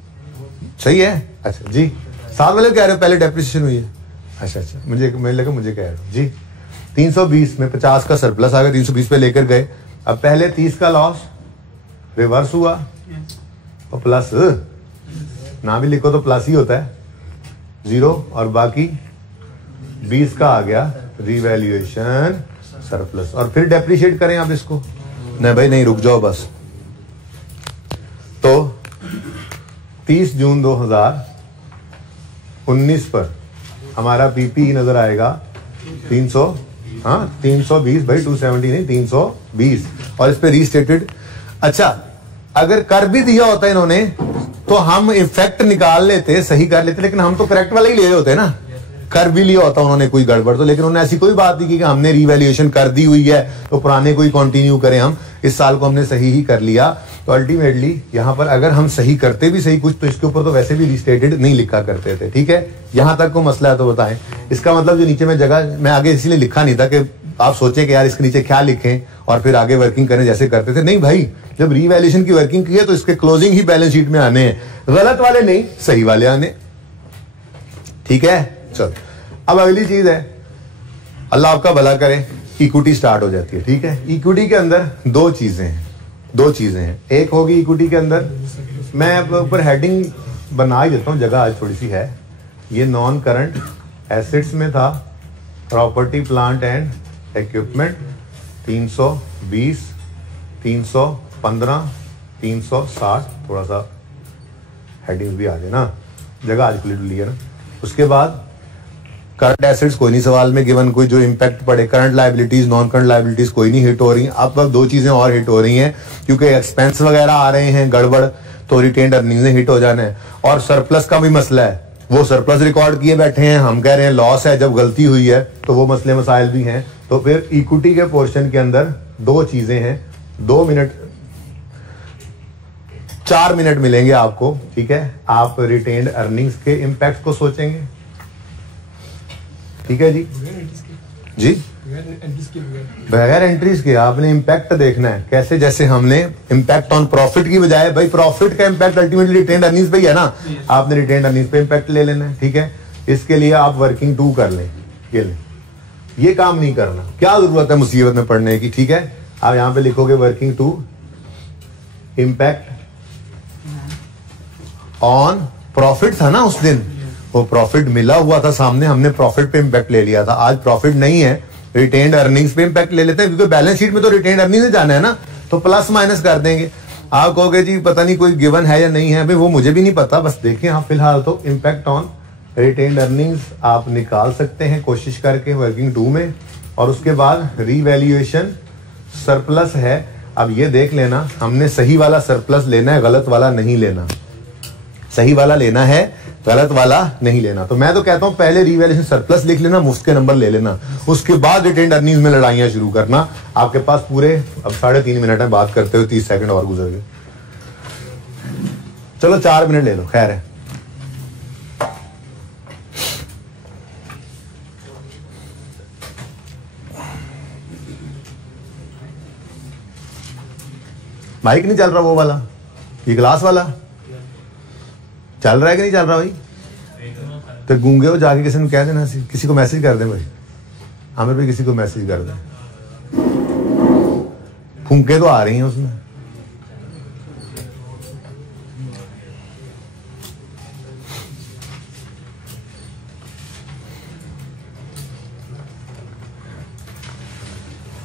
सही है। अच्छा जी, साथ वाले कह रहे हो पहले डेप्रिसिएशन हुई है। अच्छा, मुझे लगा मुझे कह रहे हो जी। 320 में 50 का सरप्लस आ गया, 320 पे लेकर गए। अब पहले 30 का लॉस रिवर्स हुआ और प्लस, ना भी लिखो तो प्लस ही होता है, 0, और बाकी 20 का आ गया रीवैल्यूएशन सरप्लस। और फिर डेप्रिशिएट करें आप इसको? नहीं भाई नहीं, रुक जाओ बस। तो 30 जून 2019 पर हमारा पीपी नजर आएगा 320 भाई, 270 नहीं, 320, और इस पे रीस्टेटेड। अच्छा, अगर कर भी दिया होता इन्होंने तो हम इफेक्ट निकाल लेते, सही कर लेते, लेकिन हम तो करेक्ट वाला ही ले रहे होते ना। कर भी लिया होता उन्होंने कोई गड़बड़ तो, लेकिन उन्होंने ऐसी कोई बात नहीं की कि हमने रीवैल्यूएशन कर दी हुई है तो पुराने कोई कंटिन्यू करें। हम इस साल को हमने सही ही कर लिया। तो अल्टीमेटली यहां पर अगर हम सही करते भी सही कुछ, तो इसके ऊपर तो वैसे भी रीस्टेटेड नहीं लिखा करते थे। ठीक है, यहां तक को मसला है तो बताएं। इसका मतलब जो नीचे में जगह मैं आगे इसलिए लिखा नहीं था कि आप सोचे कि यार इसके नीचे क्या लिखें और फिर आगे वर्किंग करें जैसे करते थे। नहीं भाई, जब रीवैल्यूएशन की वर्किंग की है तो इसके क्लोजिंग ही बैलेंस शीट में आने हैं, गलत वाले नहीं, सही वाले आने। ठीक है, चलो अब अगली चीज है, अल्लाह आपका भला करे, इक्विटी स्टार्ट हो जाती है। ठीक है, इक्विटी के अंदर दो चीजें हैं। एक होगी इक्विटी के अंदर, मैं ऊपर हेडिंग बना ही देता हूं, जगह आज थोड़ी सी है। ये नॉन करंट एसेट्स में था, प्रॉपर्टी प्लांट एंड इक्विपमेंट 320, 315, 360, थोड़ा सा हेडिंग भी आ जाए ना, जगह आज खुली डुली है ना। उसके बाद करंट एसेट्स कोई नहीं सवाल में गिवन, कोई जो इंपैक्ट पड़े। Current liabilities, non current liabilities कोई नहीं हिट हो रही। अब दो चीजें और हिट हो रही हैं, क्योंकि एक्सपेंस वगैरह आ रहे हैं गड़बड़, तो रिटेन्ड अर्निंग्स हिट हो जाना है। और सरप्लस का भी मसला है, वो सरप्लस रिकॉर्ड किए बैठे हैं, हम कह रहे हैं लॉस है, जब गलती हुई है तो वो मसले मसाइल भी हैं। तो फिर इक्विटी के पोर्शन के अंदर दो चीजें हैं, 4 मिनट मिलेंगे आपको, ठीक है। आप रिटेन्ड अर्निंग्स के इम्पैक्ट को सोचेंगे, ठीक है जी जी, बगैर एंट्रीज के आपने इम्पैक्ट देखना है कैसे, जैसे हमने इम्पैक्ट ऑन प्रॉफिट की बजाय, भाई प्रॉफिट का इम्पैक्ट अल्टीमेटली रिटेन्ड अर्निंग्स पे ही है ना, आपने रिटेन्ड अर्निंग्स पे इम्पैक्ट ले लेना है, ठीक है। इसके लिए आप वर्किंग 2 कर लें, ये काम नहीं करना, क्या जरूरत है मुसीबत में पड़ने की, ठीक है। आप यहां पे लिखोगे वर्किंग 2 इम्पैक्ट ऑन प्रॉफिट था ना उस दिन, वो प्रॉफिट मिला हुआ था सामने, हमने प्रॉफिट पे इम्पैक्ट ले लिया था। आज प्रॉफिट नहीं है, रिटेन्ड अर्निंग्स पे इम्पैक्ट ले लेते हैं, क्योंकि बैलेंस शीट में तो रिटेन्ड अर्निंग्स से जाना है ना, तो प्लस माइनस कर देंगे। आप कहोगे जी पता नहीं कोई गिवन है या नहीं है, भाई वो मुझे भी नहीं पता, बस देखें आप फिलहाल तो इम्पैक्ट ऑन रिटेन्ड अर्निंग्स आप निकाल सकते हैं कोशिश करके वर्किंग 2 में। और उसके बाद रीवैल्यूएशन सरप्लस है, अब ये देख लेना हमने सही वाला सरप्लस लेना है, गलत वाला नहीं लेना, सही वाला लेना है, गलत वाला नहीं लेना। तो मैं तो कहता हूं पहले रीवैल्यूएशन सरप्लस लिख लेना, मुफ्त के नंबर ले लेना, उसके बाद रिटेन्ड अर्निंग्स में लड़ाइयां शुरू करना। आपके पास पूरे अब 3.5 मिनट है बात करते हुए, 30 सेकंड और गुजर गए, चलो 4 मिनट ले लो, खैर है। माइक नहीं चल रहा वो वाला, ये ग्लास वाला चल रहा है कि नहीं चल रहा भाई? तो गूंगे हो जाके किसी ने कह देना, किसी को मैसेज कर दें भाई, आमिर भाई किसी को मैसेज कर दें, फूंके तो आ रही हैं उसमें।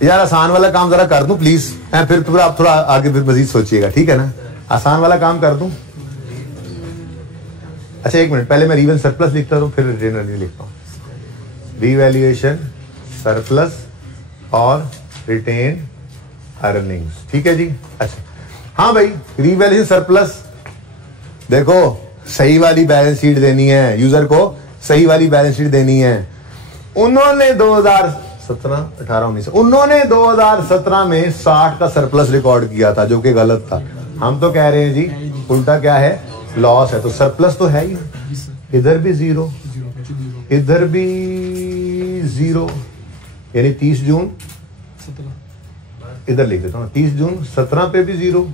यार आसान वाला काम जरा कर दूं प्लीज, फिर आप थोड़ा आगे फिर मजीद सोचिएगा, ठीक है ना। आसान वाला काम कर दूं। अच्छा 1 मिनट, पहले मैं रीवैल्यूएशन सरप्लस लिखता हूं, फिर रिटेन्ड अर्निंग लिखता हूं। रीवैल्यूएशन सरप्लस और रिटेन्ड अर्निंग्स, ठीक है जी। अच्छा हाँ भाई, रीवैल्यूएशन सरप्लस देखो सही वाली बैलेंस शीट देनी है यूजर को, सही वाली बैलेंस शीट देनी है। उन्होंने 2017 में 60 का सरप्लस रिकॉर्ड किया था, जो कि गलत था। हम तो कह रहे हैं जी उल्टा क्या है, लॉस है, तो सरप्लस तो है ही, इधर भी 0, इधर भी 0, यानी 30 जून, इधर लिख देता हूं 30 जून 17 पे भी 0,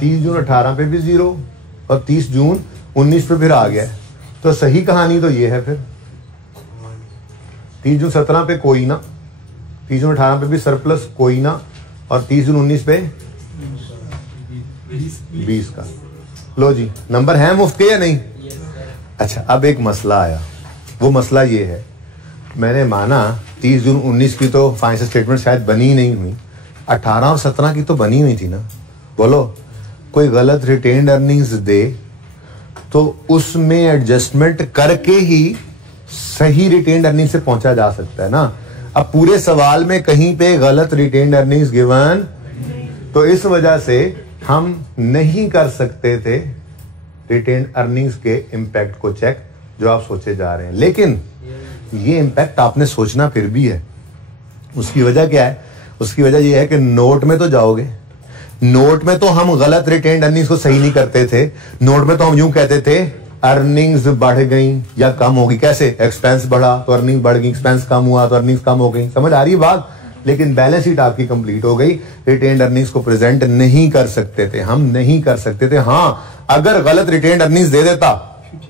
30 जून 18 पे भी 0 और 30 जून 19 पे फिर आ गया। तो सही कहानी तो ये है, फिर 30 जून 17 पे कोई ना, 30 जून 18 पे भी सरप्लस कोई ना, और 30 जून 19 पे 20 का। लो जी, नंबर है मुफ्त के या नहीं? अच्छा अब एक मसला आया, वो मसला ये है, मैंने माना 30 जून 19 की तो फाइनेंशियल स्टेटमेंट शायद बनी ही नहीं हुई, 18 और 17 की तो बनी हुई थी ना। बोलो कोई गलत रिटेन्ड अर्निंग्स दे तो उसमें एडजस्टमेंट करके ही सही रिटेन्ड अर्निंग से पहुंचा जा सकता है ना। अब पूरे सवाल में कहीं पे गलत रिटेन्ड अर्निंग्स गिवन, तो इस वजह से हम नहीं कर सकते थे रिटेन्ड अर्निंग्स के इम्पैक्ट को चेक जो आप सोचे जा रहे हैं। लेकिन ये इम्पैक्ट आपने सोचना फिर भी है। उसकी वजह क्या है? उसकी वजह ये है कि नोट में तो जाओगे, नोट में तो हम गलत रिटेन्ड अर्निंग्स को सही नहीं करते थे। नोट में तो हम यूं कहते थे अर्निंग्स बढ़ गई या कम होगी। कैसे? एक्सपेंस बढ़ा तो अर्निंग बढ़ गई, एक्सपेंस कम हुआ तो अर्निंग्स कम हो गई। समझ आ रही है बात? लेकिन बैलेंस शीट आपकी कंप्लीट हो गई, रिटेन्ड अर्निंग्स को प्रेजेंट नहीं कर सकते थे, हम नहीं कर सकते थे। हाँ, अगर गलत रिटेन्ड अर्निंग्स दे देता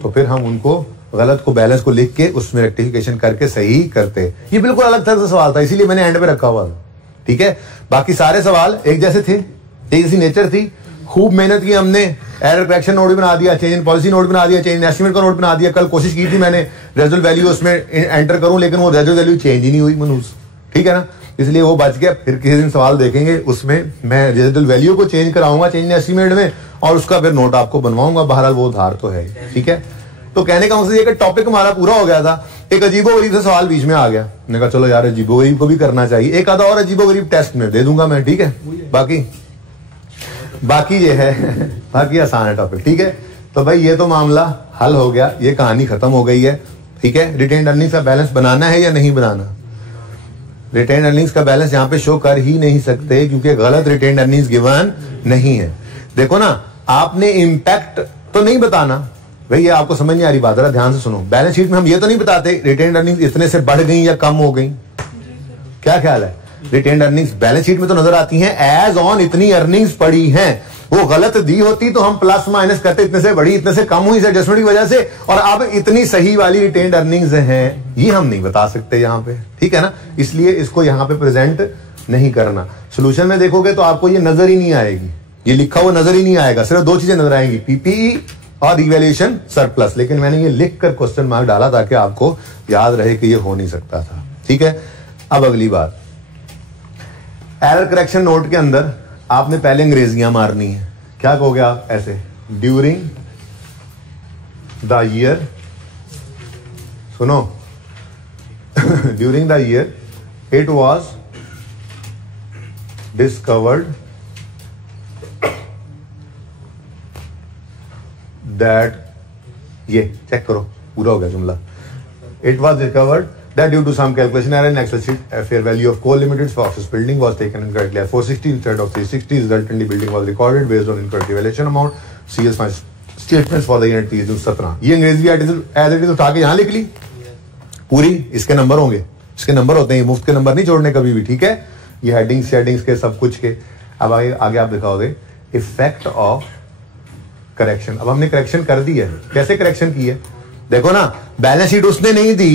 तो फिर हम उनको गलत को बैलेंस को लिख के उसमें रेक्टिफिकेशन करके सही करते। ये बिल्कुल अलग तरह से सवाल था, इसीलिए मैंने एंड पे रखा हुआ था। ठीक है, बाकी सारे सवाल एक जैसे थे, एक जैसी नेचर थी। खूब मेहनत की हमने, एरर करेक्शन नोट बना दिया, चेंज इन पॉलिसी नोट बना दिया, चेंज इन एस्टिमेट का नोट बना दिया। कल कोशिश की थी मैंने रेजल्ट वैल्यू उसमें एंटर करूं, लेकिन वो रेजल्ट वैल्यू चेंज ही नहीं हुई मनूस। ठीक है ना, इसलिए वो बच गया। फिर किसी दिन सवाल देखेंगे, उसमें मैं रेजल्ट वैल्यू को चेंज कराऊंगा चेंज इन एस्टिमेट में, और उसका फिर नोट आपको बनवाऊंगा। बहरहाल वो धार तो है। ठीक है, तो कहने का मकसद ये कि टॉपिक हमारा पूरा हो गया था। एक अजीबोगरीब सा सवाल बीच में आ गया, मैंने कहा चलो यार अजीबोगरीब को भी करना चाहिए। एक आधा और अजीबोगरीब टेस्ट में दे दूंगा मैं। ठीक है, बाकी ये है बाकी आसान है टॉपिक। ठीक है, तो भाई ये तो मामला हल हो गया, ये कहानी खत्म हो गई है, ठीक है। रिटेन्ड अर्निंग्स का बैलेंस बनाना है या नहीं बनाना? रिटेन्ड अर्निंग्स का बैलेंस यहाँ पे शो कर ही नहीं सकते क्योंकि गलत रिटेन्ड अर्निंग्स गिवन नहीं है। देखो ना, आपने इम्पैक्ट तो नहीं बताना भाई, ये आपको समझ नहीं आ रही बात, जरा ध्यान से सुनो। बैलेंस शीट में हम ये तो नहीं बताते रिटेन्ड अर्निंग्स इतने से बढ़ गई या कम हो गई, क्या ख्याल है? रिटेन्ड अर्निंग्स बैलेंस शीट में तो नजर आती हैं एज ऑन इतनी अर्निंग्स पड़ी हैं, वो गलत दी होती तो हम प्लस माइनस करते, इतने से बढ़ी इतने से कम हुई इस एडजस्टमेंट की वजह से, और अब इतनी सही वाली रिटेन्ड अर्निंग्स हैं, ये हम नहीं बता सकते यहाँ पे, ठीक है ना। इसलिए इसको यहाँ पे प्रेजेंट नहीं करना। सोल्यूशन में देखोगे तो आपको ये नजर ही नहीं आएगी, ये लिखा हुआ नजर ही नहीं आएगा, सिर्फ दो चीजें नजर आएंगी, पीपीई और रिवैल्यूएशन सरप्लस। लेकिन मैंने ये लिख कर क्वेश्चन मार्क डाला ताकि आपको याद रहे कि ये हो नहीं सकता था, ठीक है। अब अगली बात, एरर करेक्शन नोट के अंदर आपने पहले अंग्रेजियां मारनी है। क्या कहोगे आप? ऐसे, ड्यूरिंग द ईयर, सुनो, during the year it was discovered that, ये चेक करो, पूरा हो गया जुमला। It was discovered that due to some calculation error in Excel sheet, a fair value of coal limited for office building was taken incorrectly at 460 instead of 360. Resultantly, building was recorded based on incorrect valuation amount. CS statements for the year 17। ये अंग्रेजी as it is उठा के यहाँ लिख ली पूरी, इसके number होंगे, इसके नंबर होते हैं, मुफ्त के नंबर नहीं छोड़ने कभी भी, ठीक है। ये हेडिंग्स के सब कुछ के। अब आगे आप दिखाओगे इफेक्ट ऑफ करेक्शन। अब हमने करेक्शन कर दी है, कैसे करेक्शन की है? देखो ना, बैलेंस शीट उसने नहीं दी,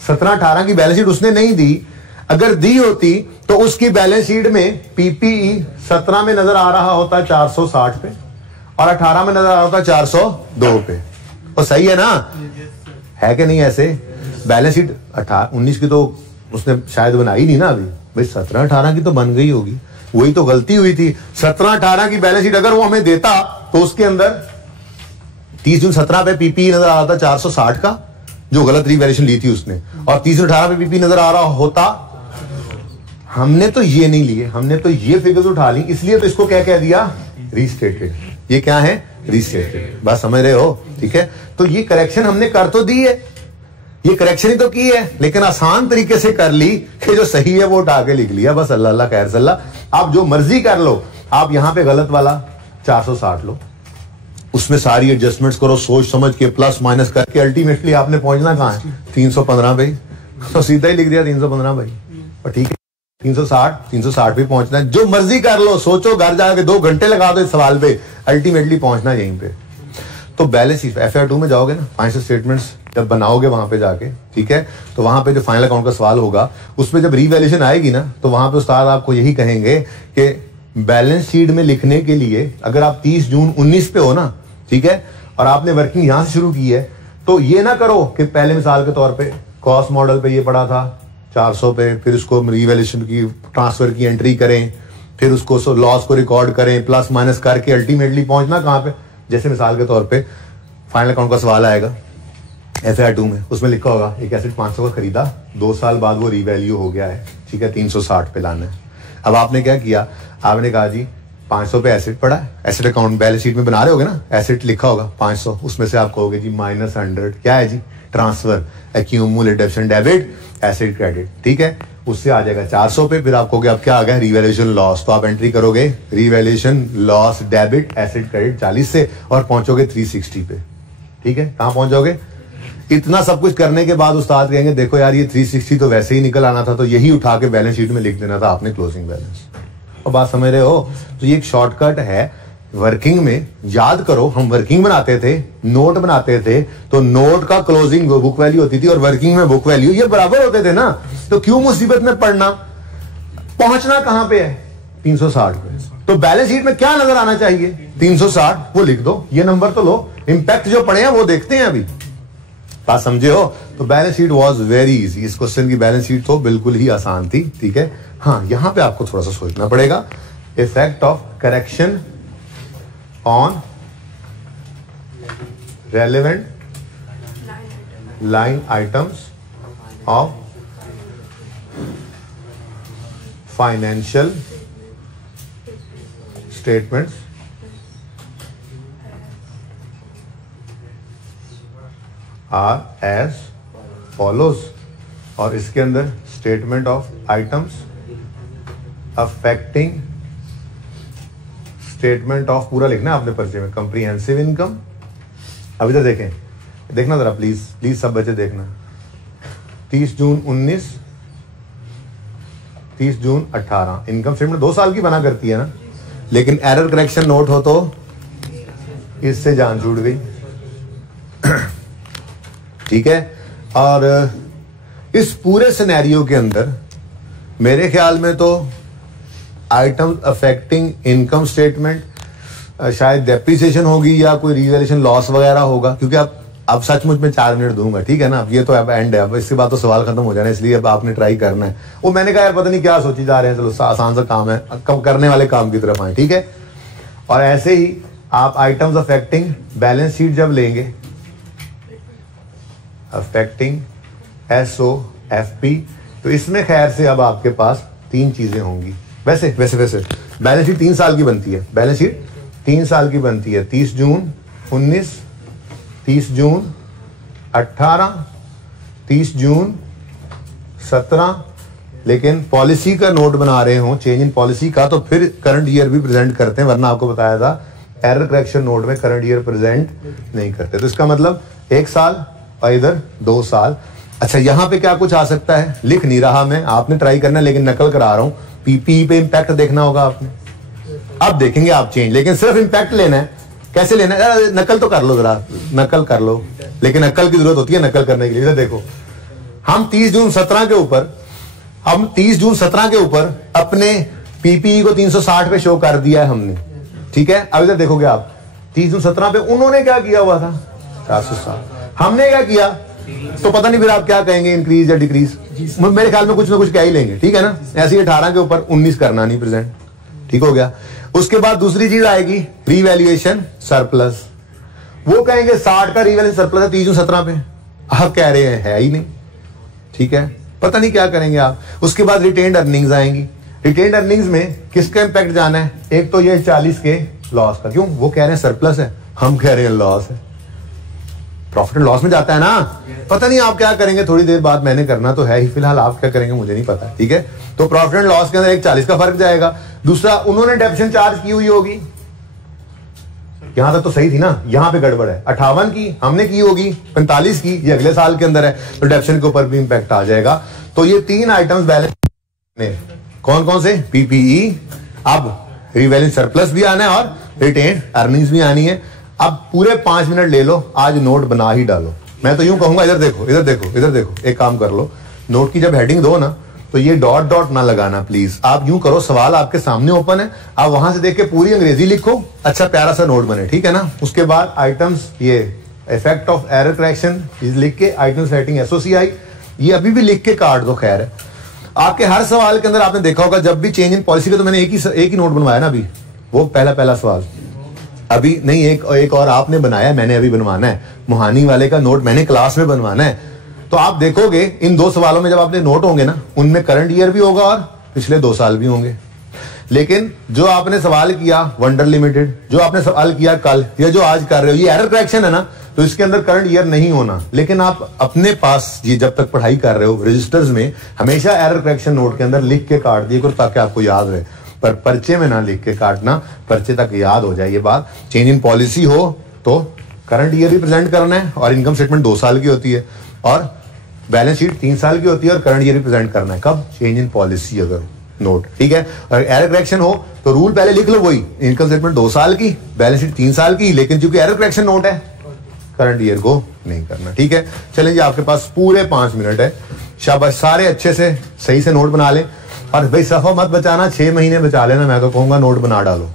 17-18 की बैलेंस शीट उसने नहीं दी, अगर दी होती तो उसकी बैलेंस शीट में पीपीई 17 में नजर आ रहा होता 460 पे और 18 में नजर आ रहा होता 402 पे, तो सही है ना, है कि नहीं? ऐसे बैलेंस शीट 19 की तो उसने शायद बनाई नहीं ना अभी, भाई 17-18 की तो बन गई होगी, वही तो गलती हुई थी। 17-18 की बैलेंस शीट अगर वो हमें देता तो उसके अंदर 30 जून 17 पे पीपीई नजर आ रहा था 460 का, जो गलत रिवैल्यूएशन ली थी उसने, और 30/18 पे पीपी नजर आ रहा होता। हमने तो ये नहीं लिए, हमने तो ये फिगर्स उठा ली, इसलिए तो इसको क्या कह दिया? रीस्टेटेड। ये क्या है? रीस्टेटेड। बात समझ रहे हो? ठीक है। तो ये करेक्शन हमने कर तो दी है, ये करेक्शन ही तो की है, लेकिन आसान तरीके से कर ली कि जो सही है वो उठा के लिख लिया, बस। अल्लाह अल्लाह खैर सल्लाह। आप जो मर्जी कर लो, आप यहां पे गलत वाला 460 लो, उसमें सारी एडजस्टमेंट्स करो सोच समझ के, प्लस माइनस करके, अल्टीमेटली आपने पहुंचना कहां है? 315 भाई, तो सीधा ही लिख दिया 315 भाई, और ठीक है 360 भी पहुंचना है। जो मर्जी कर लो, सोचो, घर जाके 2 घंटे लगा दो इस सवाल पे, अल्टीमेटली पहुंचना यहीं पे। तो बैलेंस शीट FR2 में जाओगे ना, फाइनेंशियल स्टेटमेंट्स जब बनाओगे वहां पे जाके, ठीक है, तो वहां पे जो फाइनल अकाउंट का सवाल होगा उसमें जब रिवैल्यूएशन आएगी ना, तो वहां पे उस्ताद आपको यही कहेंगे कि बैलेंस शीट में लिखने के लिए अगर आप 30 जून 19 पे हो ना, ठीक है, और आपने वर्किंग यहां से शुरू की है, तो ये ना करो कि पहले मिसाल के तौर पे कॉस्ट मॉडल पे ये पड़ा था 400 पे, फिर उसको रिवैल्यूएशन की ट्रांसफर की एंट्री करें, फिर उसको लॉस को रिकॉर्ड करें, प्लस माइनस करके अल्टीमेटली पहुंचना कहां पे? जैसे मिसाल के तौर पे फाइनल अकाउंट का सवाल आएगा FR2 में, उसमें लिखा होगा एक एसेट 500 का खरीदा, 2 साल बाद वो रिवैल्यू हो गया है, ठीक है, 360 पे लाना है। अब आपने क्या किया? आपने कहा जी 500 पे एसेट पड़ा है, एसेट अकाउंट बैलेंस शीट में बना रहे होगे ना, एसेट लिखा होगा 500, उसमें से आप कहोगे जी -100 क्या है जी? Transfer, accumulate debit debit, asset credit, ठीक है, उससे आ जाएगा 400 पे, फिर आप कहोगे अब क्या आ गया? रिवैल्यूएशन लॉस, तो आप एंट्री करोगे revaluation loss debit asset credit 40 से, और पहुंचोगे 360 पे, ठीक है। कहां पहुंचोगे? इतना सब कुछ करने के बाद उस्ताद कहेंगे देखो यार ये 360 तो वैसे ही निकल आना था, तो यही उठा के बैलेंस शीट में लिख देना था आपने क्लोजिंग बैलेंस। और बात समझ रहे हो? तो ये एक शॉर्टकट है वर्किंग में। याद करो, हम वर्किंग बनाते थे, नोट बनाते थे, तो नोट का क्लोजिंग बुक वैल्यू होती थी और वर्किंग में बुक वैल्यू, ये बराबर होते थे ना, तो क्यों मुसीबत में पड़ना? पहुंचना कहां पे है? 360 पे। तो बैलेंस शीट में क्या नजर आना चाहिए? 360, वो लिख दो, ये नंबर तो लो, इंपैक्ट जो पड़े हैं वो देखते हैं अभी। बात समझे हो? तो balance sheet was very easy. इस क्वेश्चन की बैलेंस शीट तो बिल्कुल ही आसान थी, ठीक है। हाँ, यहां पे आपको थोड़ा सा सोचना पड़ेगा। Effect of correction on relevant line items of financial statements are as follows, और इसके अंदर statement of items affecting, statement of पूरा लिखना है आपने पर्चे में, कंप्रीहेंसिव इनकम। अभी तक देखें, देखना जरा प्लीज प्लीज सब बच्चे देखना। 30 जून 19, 30 जून 18, इनकम स्टेटमेंट 2 साल की बना करती है ना, लेकिन एरर करेक्शन नोट हो तो इससे जान छूट गई। ठीक है, और इस पूरे सिनेरियो के अंदर मेरे ख्याल में तो आइटम अफेक्टिंग इनकम स्टेटमेंट शायद डेप्रिसिएशन होगी या कोई रिवैल्यूएशन लॉस वगैरह होगा, क्योंकि अब सचमुच में 4 मिनट दूंगा, ठीक है ना। अब ये तो अब एंड है, अब इसके बाद तो सवाल खत्म हो जाना, इसलिए अब आपने ट्राई करना है। वो मैंने कहा यार पता नहीं क्या सोची जा रहे हैं, चलो आसान सा काम है, कम करने वाले काम की तरफ आए, ठीक है। और ऐसे ही आप आइटम्स अफेक्टिंग बैलेंस शीट जब लेंगे, अफेक्टिंग SOFP, तो इसमें खैर से अब आपके पास 3 चीजें होंगी। वैसे बैलेंस शीट 3 साल की बनती है, बैलेंस शीट 3 साल की बनती है। 30 जून 19, 30 जून 18, 30 जून 17, लेकिन पॉलिसी का नोट बना रहे हो, चेंज इन पॉलिसी का, तो फिर करंट ईयर भी प्रेजेंट करते हैं, वरना आपको बताया था एरर करेक्शन नोट में करंट ईयर प्रेजेंट नहीं करते। तो इसका मतलब 1 साल और इधर 2 साल। अच्छा, यहां पे क्या कुछ आ सकता है, लिख नहीं रहा मैं, आपने ट्राई करना है, लेकिन नकल करा रहा हूं। पीपीई पे इंपैक्ट देखना होगा आपने, अब देखेंगे आप चेंज, लेकिन सिर्फ इंपैक्ट लेना है। कैसे लेना है, नकल तो कर लो जरा, नकल कर लो, लेकिन अक्ल की जरूरत होती है नकल करने के लिए। देखो, हम 30 जून 17 के ऊपर अपने पीपीई को 360 पे शो कर दिया है हमने, ठीक है। अब इधर देखोगे आप, 30 जून 17 पे उन्होंने क्या किया हुआ था 460, हमने क्या किया, तो पता नहीं फिर आप क्या कहेंगे, इंक्रीज या डिक्रीज, मेरे ख्याल में कुछ ना कुछ क्या ही लेंगे, ठीक है ना। ऐसे ही 18 के ऊपर 19 करना नहीं प्रेजेंट, ठीक हो गया। उसके बाद दूसरी चीज आएगी रीवैल्यूएशन सरप्लस, वो कहेंगे 60 का रीवैल्यूएशन सरप्लस है 30 जून 17 पे, आप कह रहे हैं है ही नहीं, ठीक है, पता नहीं क्या करेंगे आप। उसके बाद रिटेन्ड अर्निंग्स आएंगी, रिटेन्ड अर्निंग्स में किसका इंपैक्ट जाना है, एक तो ये 40 के लॉस का, क्यों, वो कह रहे हैं सरप्लस है, हम कह रहे हैं लॉस है, प्रॉफिट एंड लॉस में जाता है ना। पता नहीं आप क्या करेंगे, थोड़ी देर बाद मैंने करना तो है ही, फिलहाल आप क्या करेंगे मुझे नहीं पता, ठीक है। तो प्रॉफिट एंड लॉस के अंदर एक 40 का फर्क जाएगा। दूसरा, उन्होंने डेप्शन चार्ज की हुई होगी, यहां तक तो सही थी ना, यहां पे गड़बड़ है, 58 की हमने की होगी, 45 की, ये अगले साल के अंदर है, तो डेप्शन के ऊपर भी इंपैक्ट आ जाएगा। तो ये 3 आइटम्स बैलेंस में कौन कौन से, पीपीई, अब रिवैल्यूएशन सरप्लस भी आना है और रिटेन्ड अर्निंग्स भी आनी है। अब पूरे 5 मिनट ले लो, आज नोट बना ही डालो। मैं तो यूं कहूंगा, इधर देखो, इधर देखो, इधर देखो, एक काम कर लो, नोट की जब हेडिंग दो ना, तो ये डॉट डॉट ना लगाना प्लीज, आप यूं करो, सवाल आपके सामने ओपन है, आप वहां से देख के पूरी अंग्रेजी लिखो, अच्छा प्यारा सा नोट बने, ठीक है ना। उसके बाद आइटम्स, ये इफेक्ट ऑफ एरर करेक्शन लिख के, आइटम सेटिंग SOCI, ये अभी भी लिख के काट दो। खैर, आपके हर सवाल के अंदर आपने देखा होगा, जब भी चेंज इन पॉलिसी का, तो मैंने एक ही नोट बनवाया ना अभी, वो पहला सवाल, अभी नहीं, एक और आपने बनाया, मैंने अभी बनवाना है, मुहानी वाले का नोट मैंने क्लास में बनवाना है। तो आप देखोगे इन 2 सवालों में जब आपने नोट होंगे ना, उनमें करंट ईयर भी होगा और पिछले 2 साल भी होंगे। लेकिन जो आपने सवाल किया वंडर लिमिटेड, जो आपने सवाल किया कल या जो आज कर रहे हो, ये एरर करेक्शन है ना, तो इसके अंदर करंट ईयर नहीं होना। लेकिन आप अपने पास ये जब तक पढ़ाई कर रहे हो, रजिस्टर्स में हमेशा एरर करेक्शन नोट के अंदर लिख के काट दिए करो, ताकि आपको याद रहे, पर पर्चे में ना लिख के काटना, पर्चे तक याद हो जाए ये बात। चेंज इन पॉलिसी हो तो करंट ईयर भी प्रेजेंट करना है, और इनकम स्टेटमेंट 2 साल की होती है, और बैलेंस शीट 3 साल की होती है, और करंट ईयर भी प्रेजेंट करना है, कब, चेंज इन पॉलिसी अगर नोट, ठीक है। और एरर करेक्शन हो तो रूल पहले लिख लो, वही इनकम स्टेटमेंट 2 साल की, बैलेंस शीट 3 साल की, लेकिन चूंकि एरर करेक्शन नोट है, करंट ईयर को नहीं करना, ठीक है। चलिए, आपके पास पूरे 5 मिनट है, शाबाश, सारे अच्छे से सही से नोट बना ले, और भाई सफा मत बचाना, 6 महीने बचा लेना, मैं तो कहूंगा नोट बना डालो।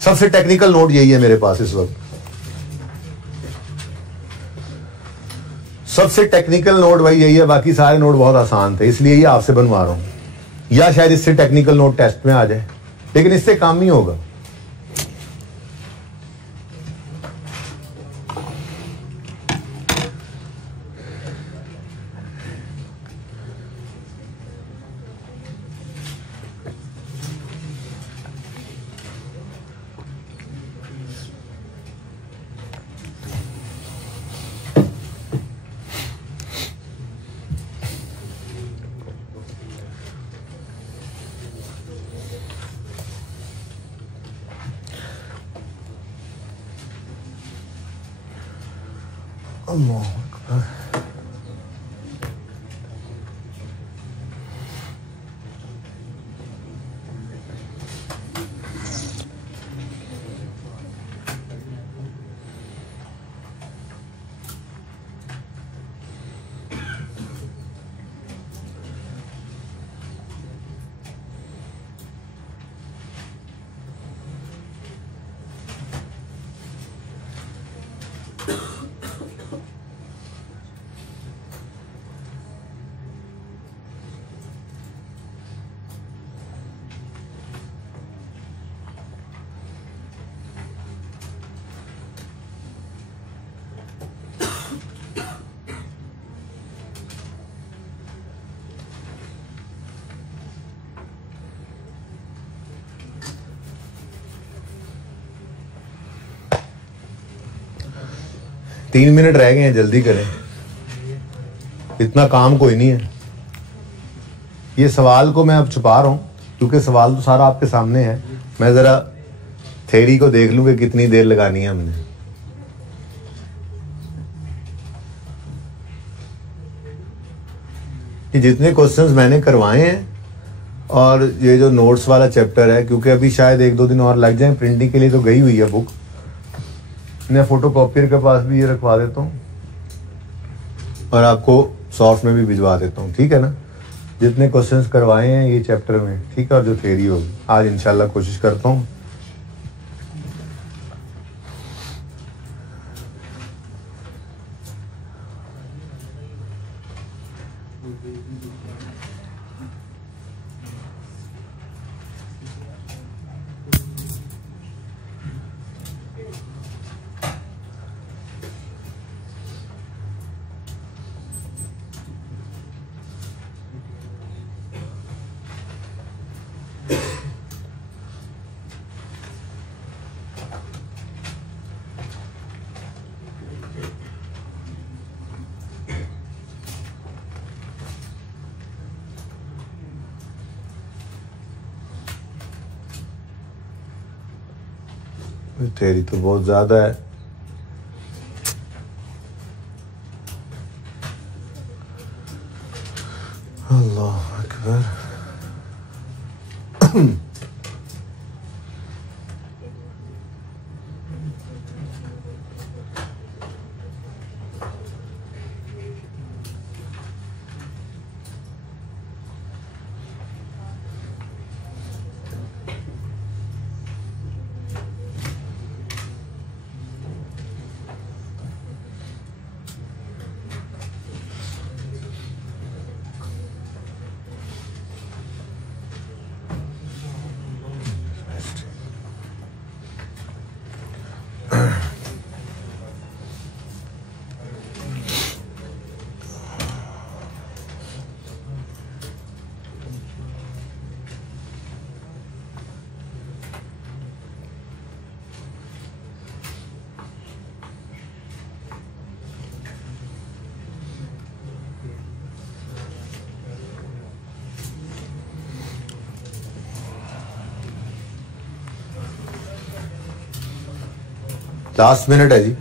सबसे टेक्निकल नोट यही है मेरे पास इस वक्त, सबसे टेक्निकल नोट भाई यही है, बाकी सारे नोट बहुत आसान थे, इसलिए ही आपसे बनवा रहा हूं, या शायद इससे टेक्निकल नोट टेस्ट में आ जाए, लेकिन इससे काम नहीं होगा। तीन मिनट रह गए हैं, जल्दी करें, इतना काम कोई नहीं है। ये सवाल को मैं अब छुपा रहा हूं क्योंकि सवाल तो सारा आपके सामने है। मैं जरा थ्योरी को देख लूं कि कितनी देर लगानी है हमने। कि जितने क्वेश्चंस मैंने करवाए हैं और ये जो नोट्स वाला चैप्टर है, क्योंकि अभी शायद 1-2 दिन और लग जाए, प्रिंटिंग के लिए तो गई हुई है बुक। मैं फोटोकॉपियर के पास भी ये रखवा देता हूँ और आपको सॉफ्ट में भी भिजवा देता हूँ, ठीक है ना। जितने क्वेश्चंस करवाए हैं ये चैप्टर में, ठीक है, और जो थ्योरी होगी आज इंशाल्लाह कोशिश करता हूँ। तेरी तो बहुत ज्यादा है। अल्लाह अकबर। लास्ट मिनट है जी।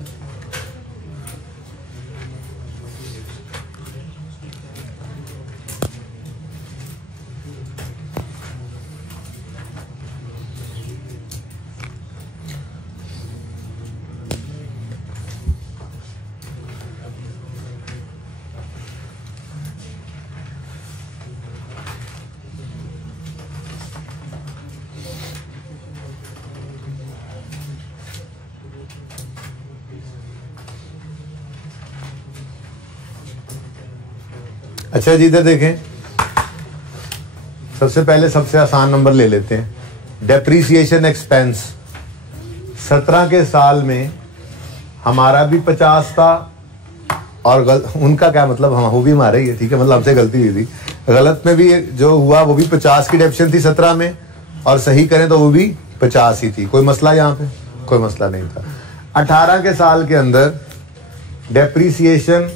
अच्छा जी, इधर देखें, सबसे पहले सबसे आसान नंबर ले लेते हैं। डेप्रीसिएशन एक्सपेंस 17 के साल में हमारा भी 50 था और उनका क्या मतलब, हम वो भी हमारा ही है, ठीक है, मतलब हमसे गलती हुई थी। गलत में भी जो हुआ वो भी 50 की डेप्शन थी 17 में, और सही करें तो वो भी 50 ही थी। कोई मसला यहाँ पे कोई मसला नहीं था। 18 के साल के अंदर डेप्रीसिएशन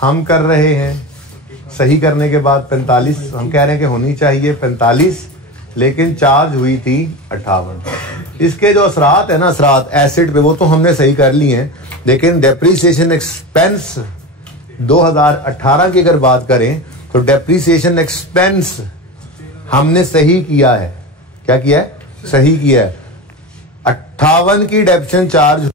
हम कर रहे हैं, सही करने के बाद 45 हम कह रहे हैं कि होनी चाहिए 45, लेकिन चार्ज हुई थी 58। इसके जो असरात है ना, असरात एसिड पे, वो तो हमने सही कर लिए हैं, लेकिन डेप्रीसिएशन एक्सपेंस 2018 की अगर बात करें तो डेप्रीसिएशन एक्सपेंस हमने सही किया है। क्या किया है? सही किया है। 58 की डेप्शन चार्ज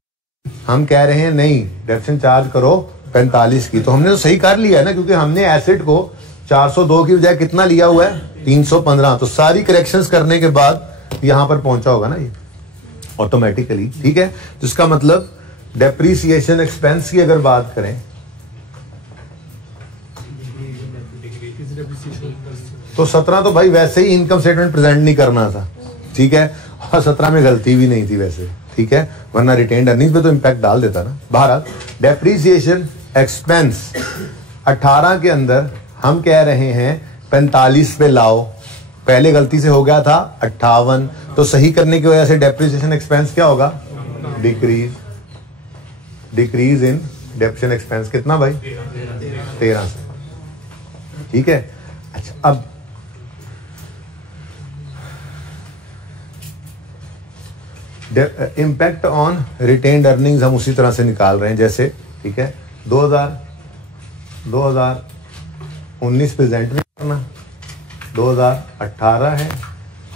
हम कह रहे हैं नहीं, डेप्शन चार्ज करो 45 की, तो हमने तो सही कर लिया है ना, क्योंकि हमने एसेट को 402 की बजाय कितना लिया हुआ है? 315। तो सारी करेक्शंस करने के बाद यहां पर पहुंचा होगा ना ये ऑटोमेटिकली। ठीक है, तो इसका मतलब डेप्रीसिएशन एक्सपेंस की अगर बात करें तो 17 तो भाई वैसे ही इनकम स्टेटमेंट प्रेजेंट नहीं करना था। ठीक है, और 17 में गलती भी नहीं थी वैसे। ठीक है, वरना रिटेन्ड अर्निंग्स पे तो इंपैक्ट डाल देता ना। बहरहाल डेप्रीसिएशन एक्सपेंस 18 के अंदर हम कह रहे हैं 45 पे लाओ। पहले गलती से हो गया था 58, तो सही करने की वजह से डेप्रीसिएशन एक्सपेंस क्या होगा? डिक्रीज इन डेप्रीसिएशन एक्सपेंस कितना भाई? 13 से। ठीक है, अच्छा अब इम्पैक्ट ऑन रिटेन्ड अर्निंग्स हम उसी तरह से निकाल रहे हैं जैसे। ठीक है, 2019 प्रेजेंट में करना, 2018 है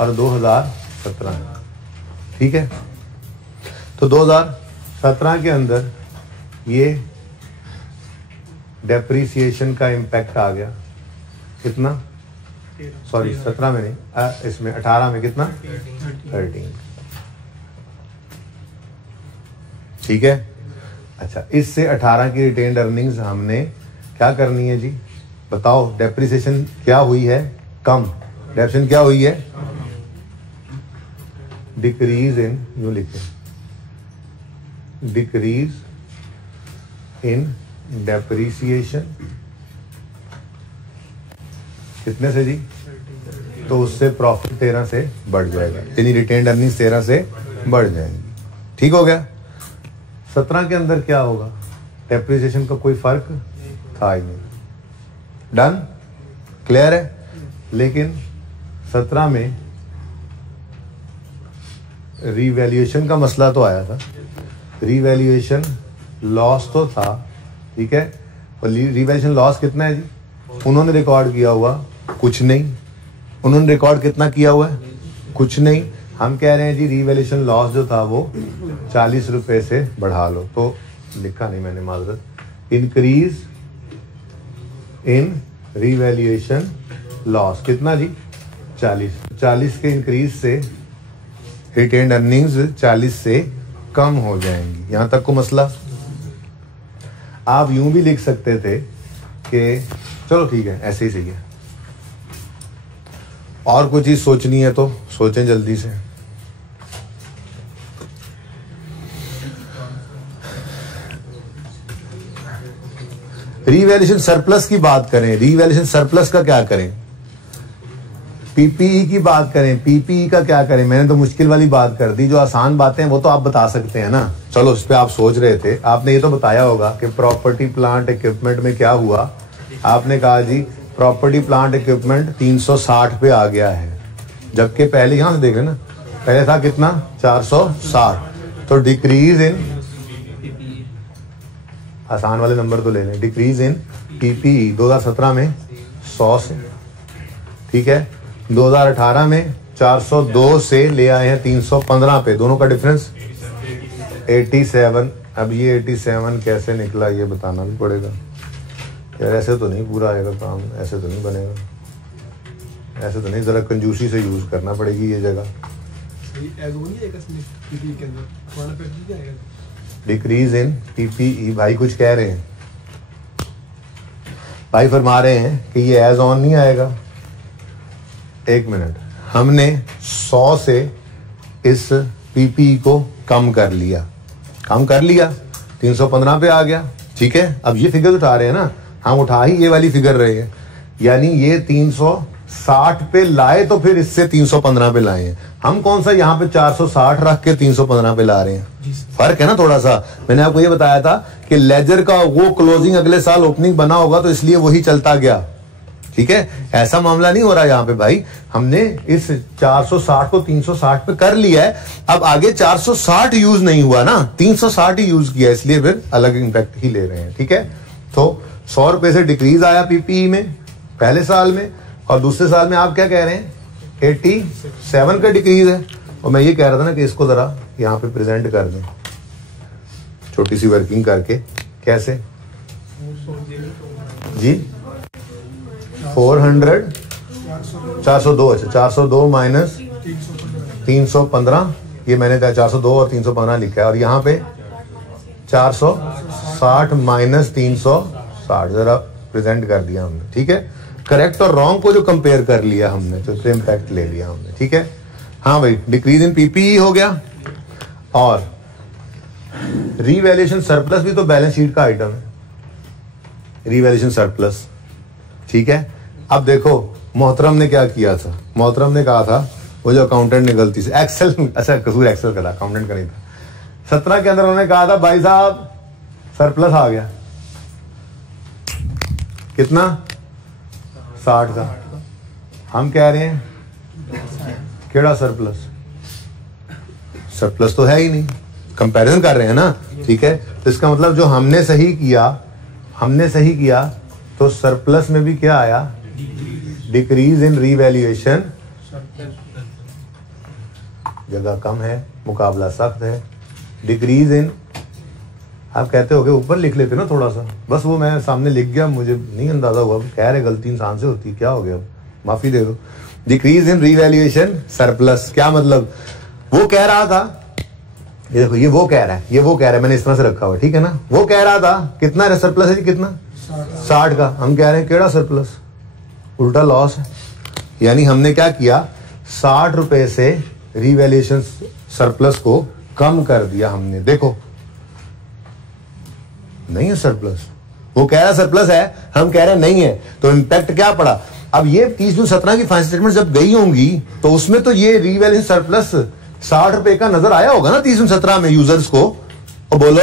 और 2017 है। ठीक है, तो 2017 के अंदर ये डेप्रीसिएशन का इम्पैक्ट आ गया कितना? सॉरी 17 में नहीं, इसमें 18 में कितना? 13। ठीक है, अच्छा इससे 18 की रिटेन्ड अर्निंग्स हमने क्या करनी है जी? बताओ, डेप्रीसिएशन क्या हुई है? कम। डेप्रीसिएशन क्या हुई है? डिक्रीज इन, यूं लिखे, डिक्रीज इन डेप्रीसिएशन कितने से जी? तो उससे प्रॉफिट 13 से बढ़ जाएगा, यानी रिटेन्ड अर्निंग्स 13 से बढ़ जाएंगी। ठीक हो गया। 17 के अंदर क्या होगा? डेप्रीसिएशन का कोई फर्क था ही नहीं। डन, क्लियर है। लेकिन 17 में रीवैल्यूएशन का मसला तो आया था, रीवैल्यूएशन लॉस तो था। ठीक है, और रीवैल्यूएशन लॉस कितना है जी? उन्होंने रिकॉर्ड किया हुआ कुछ नहीं। उन्होंने रिकॉर्ड कितना किया हुआ है? कुछ नहीं। हम कह रहे हैं जी रीवैल्यूएशन लॉस जो था वो 40 रुपए से बढ़ा लो। तो लिखा नहीं मैंने, माजरत। इंक्रीज इन रीवैल्यूएशन लॉस कितना जी? 40 के इंक्रीज से रिटेन्ड अर्निंग्स 40 से कम हो जाएंगी। यहां तक को मसला। आप यूं भी लिख सकते थे कि चलो ठीक है, ऐसे ही सही है, और कोई चीज सोचनी है तो सोचें जल्दी से। रीवैल्यूएशन सरप्लस की बात करें, रीवैल्यूएशन सरप्लस का क्या करें? पीपीई की बात करें, पीपीई का क्या करें? मैंने तो मुश्किल वाली बात कर दी, जो आसान बातें हैं वो तो आप बता सकते हैं ना। चलो इस पे आप सोच रहे थे, आपने ये तो बताया होगा कि प्रॉपर्टी प्लांट इक्विपमेंट में क्या हुआ। आपने कहा जी प्रॉपर्टी प्लांट इक्विपमेंट 360 पे आ गया है, जबकि पहले यहां से देख रहे ना, पहले था कितना? 460। तो डिक्रीज इन, आसान वाले नंबर तो ले लें, डिक्रीज इन पीपीई 2017 में 100 से। ठीक है, 2018 में 402 से ले आए हैं 315 पे, दोनों का डिफरेंस 87। अब ये 87 कैसे निकला ये बताना भी पड़ेगा यार। ऐसे तो नहीं पूरा आएगा काम, ऐसे तो नहीं बनेगा, ऐसे तो नहीं, जरा कंजूसी से यूज करना पड़ेगी ये जगह। डिक्रीज इन पीपीई, भाई कुछ कह रहे हैं, भाई फरमा रहे हैं कि ये एज ऑन नहीं आएगा। एक मिनट, हमने 100 से इस पीपीई को कम कर लिया, 315 पे आ गया। ठीक है, अब ये फिगर उठा रहे हैं ना, हम उठा ही ये वाली फिगर रहे हैं, यानी ये 360 पे लाए तो फिर इससे 315 पे लाए हैं। हम कौन सा यहाँ पे 460 रख के 315 पे ला रहे हैं? फर्क है ना थोड़ा सा। मैंने आपको ये बताया था कि लेजर का वो क्लोजिंग अगले साल ओपनिंग बना होगा तो इसलिए वही चलता गया। ठीक है, ऐसा मामला नहीं हो रहा यहाँ पे भाई, हमने इस 460 को 360 पे कर लिया है, अब आगे 460 यूज नहीं हुआ ना, 360 ही यूज किया, इसलिए फिर अलग इंपैक्ट ही ले रहे हैं। ठीक है, तो 100 रुपए से डिक्रीज आया पीपीई में पहले साल में, और दूसरे साल में आप क्या कह रहे हैं 87 का डिक्रीज है। और मैं ये कह रहा था ना कि इसको जरा यहाँ पे प्रेजेंट कर दें छोटी सी वर्किंग करके, कैसे जी 400 402, अच्छा 402 माइनस 315, ये मैंने कहा 402 और 315 लिखा है, और यहाँ पे 460 माइनस 360 जरा प्रेजेंट कर दिया हमने। ठीक है, करेक्ट और रॉन्ग को जो कंपेयर कर लिया हमने, तो इससे इम्पैक्ट ले लिया हमने। ठीक है, हाँ भाई, डिक्रीज इन पीपीई हो गया, और रीवैल्यूएशन सरप्लस भी तो बैलेंस शीट का आइटम है, रीवैल्यूएशन सरप्लस। ठीक है, अब देखो मोहतरम ने क्या किया था, मोहतरम ने कहा था, वो जो अकाउंटेंट ने गलती से एक्सेल, अच्छा कसूर एक्सेल का था, अकाउंटेंट का नहीं था, 17 के अंदर उन्होंने कहा था भाई साहब सरप्लस आ गया, कितना 60 का। हम कह रहे हैं केड़ा सरप्लस, सरप्लस तो है ही नहीं, कंपैरिजन कर रहे हैं ना। ठीक है, तो इसका मतलब जो हमने सही किया तो सरप्लस में भी क्या आया, डिक्रीज इन रीवैल्यूएशन, जगह कम है, मुकाबला सख्त है, डिक्रीज इन, आप कहते हो ऊपर लिख लेते ना थोड़ा सा, बस वो मैं सामने लिख गया, मुझे नहीं अंदाजा हुआ, कह रहे गलती इंसान से होती, क्या हो गया, माफी दे दो। डिक्रीज इन रीवैल्यूएशन सरप्लस, क्या मतलब, वो कह रहा था, ये देखो, ये वो कह रहा है, मैंने इस तरह से रखा हुआ, ठीक है ना, वो कह रहा था कितना सरप्लस है जी, कितना 60 का, हम कह रहे हैं केड़ा सरप्लस, उल्टा लॉस है। यानी हमने क्या किया, 60 रुपए से रीवैल्यूएशन सरप्लस को कम कर दिया हमने। देखो नहीं है सरप्लस, वो कह रहा सरप्लस है, हम कह रहे हैं नहीं है, तो इम्पैक्ट क्या पड़ा। अब ये 30 जून 17 की फाइनेंशियल स्टेटमेंट जब गई होंगी तो उसमें तो ये रीवैल्यूएशन सरप्लस 60 रुपए का नजर आया होगा ना 30 जून 17 में यूजर्स को, और बोलो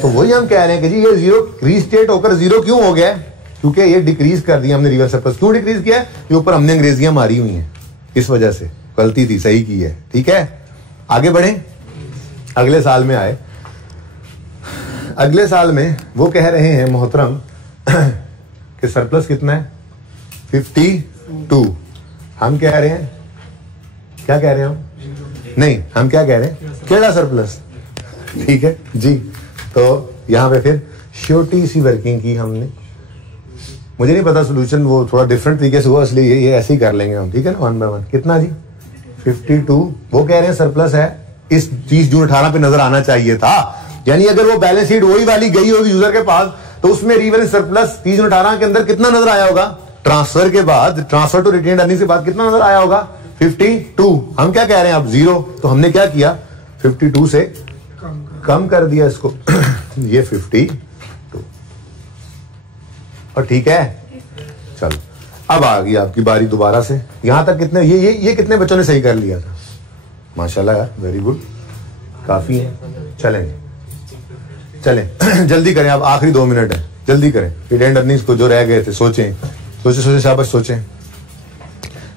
तो वही हम कह रहे हैं कि जी ये जीरो रीस्टेट होकर जीरो क्यों हो गया, क्योंकि ये डिक्रीज कर दिया हमने रिवर्स सरप्लस। क्यों डिक्रीज किया, ये ऊपर हमने अंग्रेजियां मारी हुई हैं, इस वजह से गलती थी, सही की है। ठीक है, आगे बढ़े, अगले साल में आए, अगले साल में वो कह रहे हैं मोहतरम कि सरप्लस कितना है 52, हम कह रहे हैं, क्या कह रहे हैं हम, नहीं हम क्या कह रहे हैं, केड़ा सरप्लस। ठीक है जी, तो यहां पे फिर छोटी सी वर्किंग की हमने, मुझे नहीं पता सोल्यूशन वो थोड़ा डिफरेंट तरीके से हुआ, इसलिए ये ऐसे ही कर लेंगे हम। ठीक है ना, 1 बाय 1 कितना जी 52, वो कह रहे हैं सरप्लस है, इस 30 जून 18 पे नजर आना चाहिए था। यानी अगर वो बैलेंस शीट वही वाली गई होगी यूजर के पास, तो उसमें रीवैल्यूएशन सरप्लस 30 जून 18 के अंदर कितना नजर आया होगा, ट्रांसफर के बाद, ट्रांसफर टू रिटेन्ड अर्निंग्स के बाद कितना नजर आया होगा 52। हम क्या कह रहे हैं अब 0, तो हमने क्या किया 52 से कम कर दिया इसको ये 52, और ठीक है। चलो अब आ गई आपकी बारी दोबारा से, यहां तक कितने ये कितने बच्चों ने सही कर लिया था, माशाल्लाह यार, वेरी गुड, काफी है। चलें जल्दी करें, अब आखिरी 2 मिनट है, जल्दी करें। रिटेन्ड अर्निंग्स को जो रह गए थे सोचें शाबाश सोचें,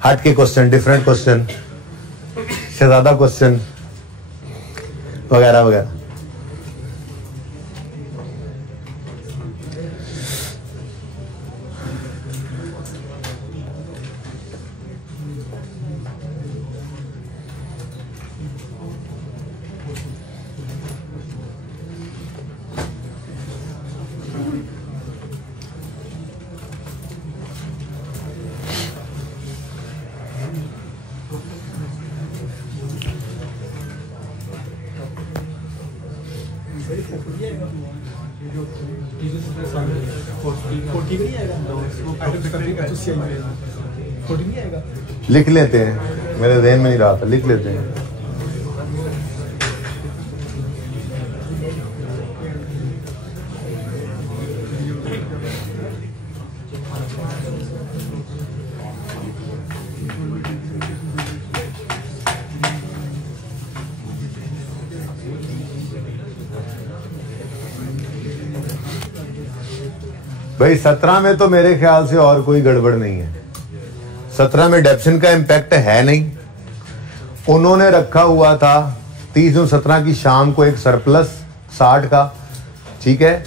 हट के क्वेश्चन, डिफरेंट क्वेश्चन, शहजादा क्वेश्चन वगैरह वगैरह। लिख लेते हैं, मेरे ज़हन में नहीं रहा था, लिख लेते हैं। भाई 17 में तो मेरे ख्याल से और कोई गड़बड़ नहीं है। 17 में डेप्शन का इम्पैक्ट है नहीं। उन्होंने रखा हुआ था 30 जून 17 की शाम को एक सरप्लस 60 का, ठीक है,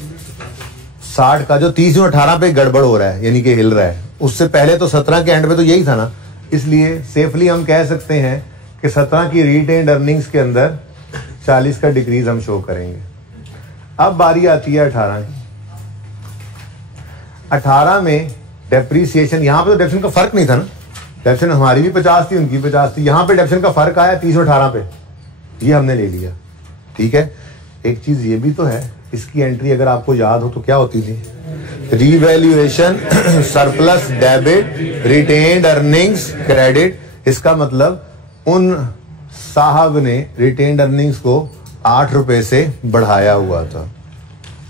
60 का जो 30 जून 18 पे गड़बड़ हो रहा है, यानी कि हिल रहा है। उससे पहले तो 17 के एंड पे तो यही था ना, इसलिए सेफली हम कह सकते हैं कि 17 की रिटेन्ड अर्निंग्स के अंदर 40 का डिक्रीज हम शो करेंगे। अब बारी आती है 18 की। 18 में डेप्रीसिएशन, यहां पे तो डेप्शन का फर्क नहीं था ना, डेप्शन हमारी भी 50 थी, उनकी 50 थी। यहां पे डेप्शन का फर्क आया 30 और 18 पे, ये हमने ले लिया, ठीक है। एक चीज ये भी तो है, इसकी एंट्री अगर आपको याद हो तो क्या होती थी, revaluation surplus debit retained earnings credit. इसका मतलब उन साहब ने रिटेन्ड अर्निंग्स को 8 रुपए से बढ़ाया हुआ था,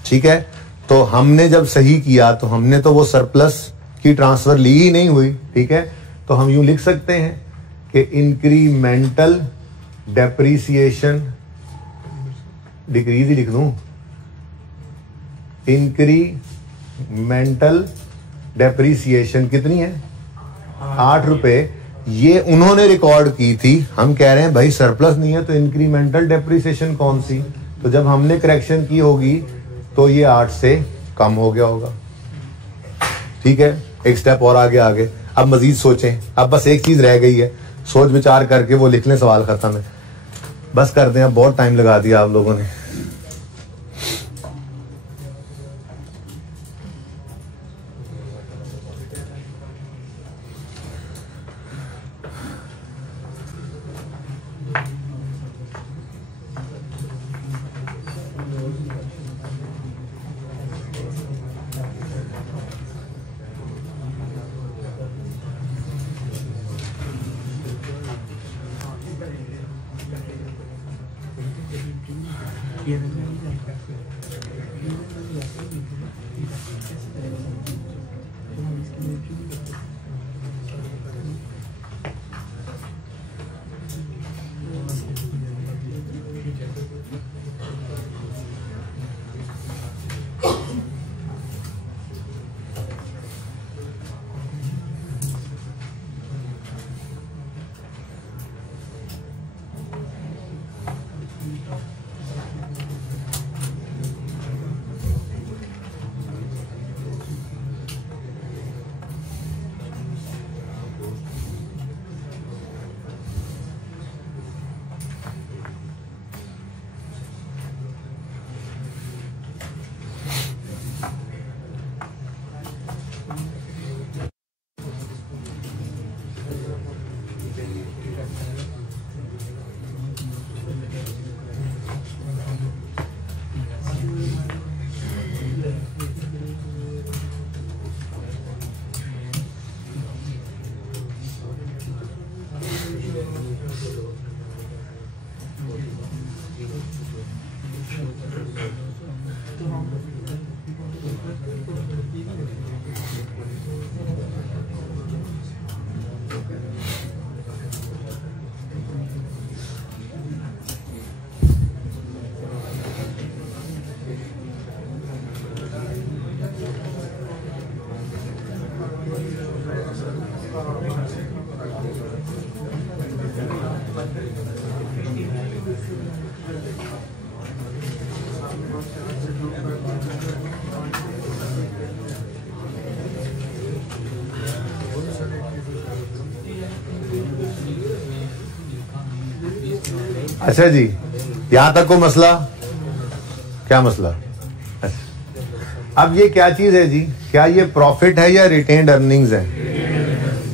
ठीक है। तो हमने जब सही किया तो हमने तो वो सरप्लस की ट्रांसफर ली ही नहीं हुई, ठीक है। तो हम यूं लिख सकते हैं कि इंक्रीमेंटल डेप्रीसिएशन, डिक्रीज ही लिख दूं, इंक्रीमेंटल डेप्रीसिएशन कितनी है, 8 रुपए। ये उन्होंने रिकॉर्ड की थी। हम कह रहे हैं भाई सरप्लस नहीं है तो इंक्रीमेंटल डेप्रीसिएशन कौन सी, तो जब हमने करेक्शन की होगी तो ये 8 से कम हो गया होगा, ठीक है। एक स्टेप और आगे अब मजीद सोचें। अब बस एक चीज रह गई है, सोच विचार करके वो लिख लें, सवाल खत्म है, बस कर दें। अब बहुत टाइम लगा दिया आप लोगों ने। अच्छा जी, यहां तक को मसला, क्या मसला? अच्छा, अब ये क्या चीज है जी, क्या ये प्रॉफिट है या रिटेन्ड अर्निंग्स है?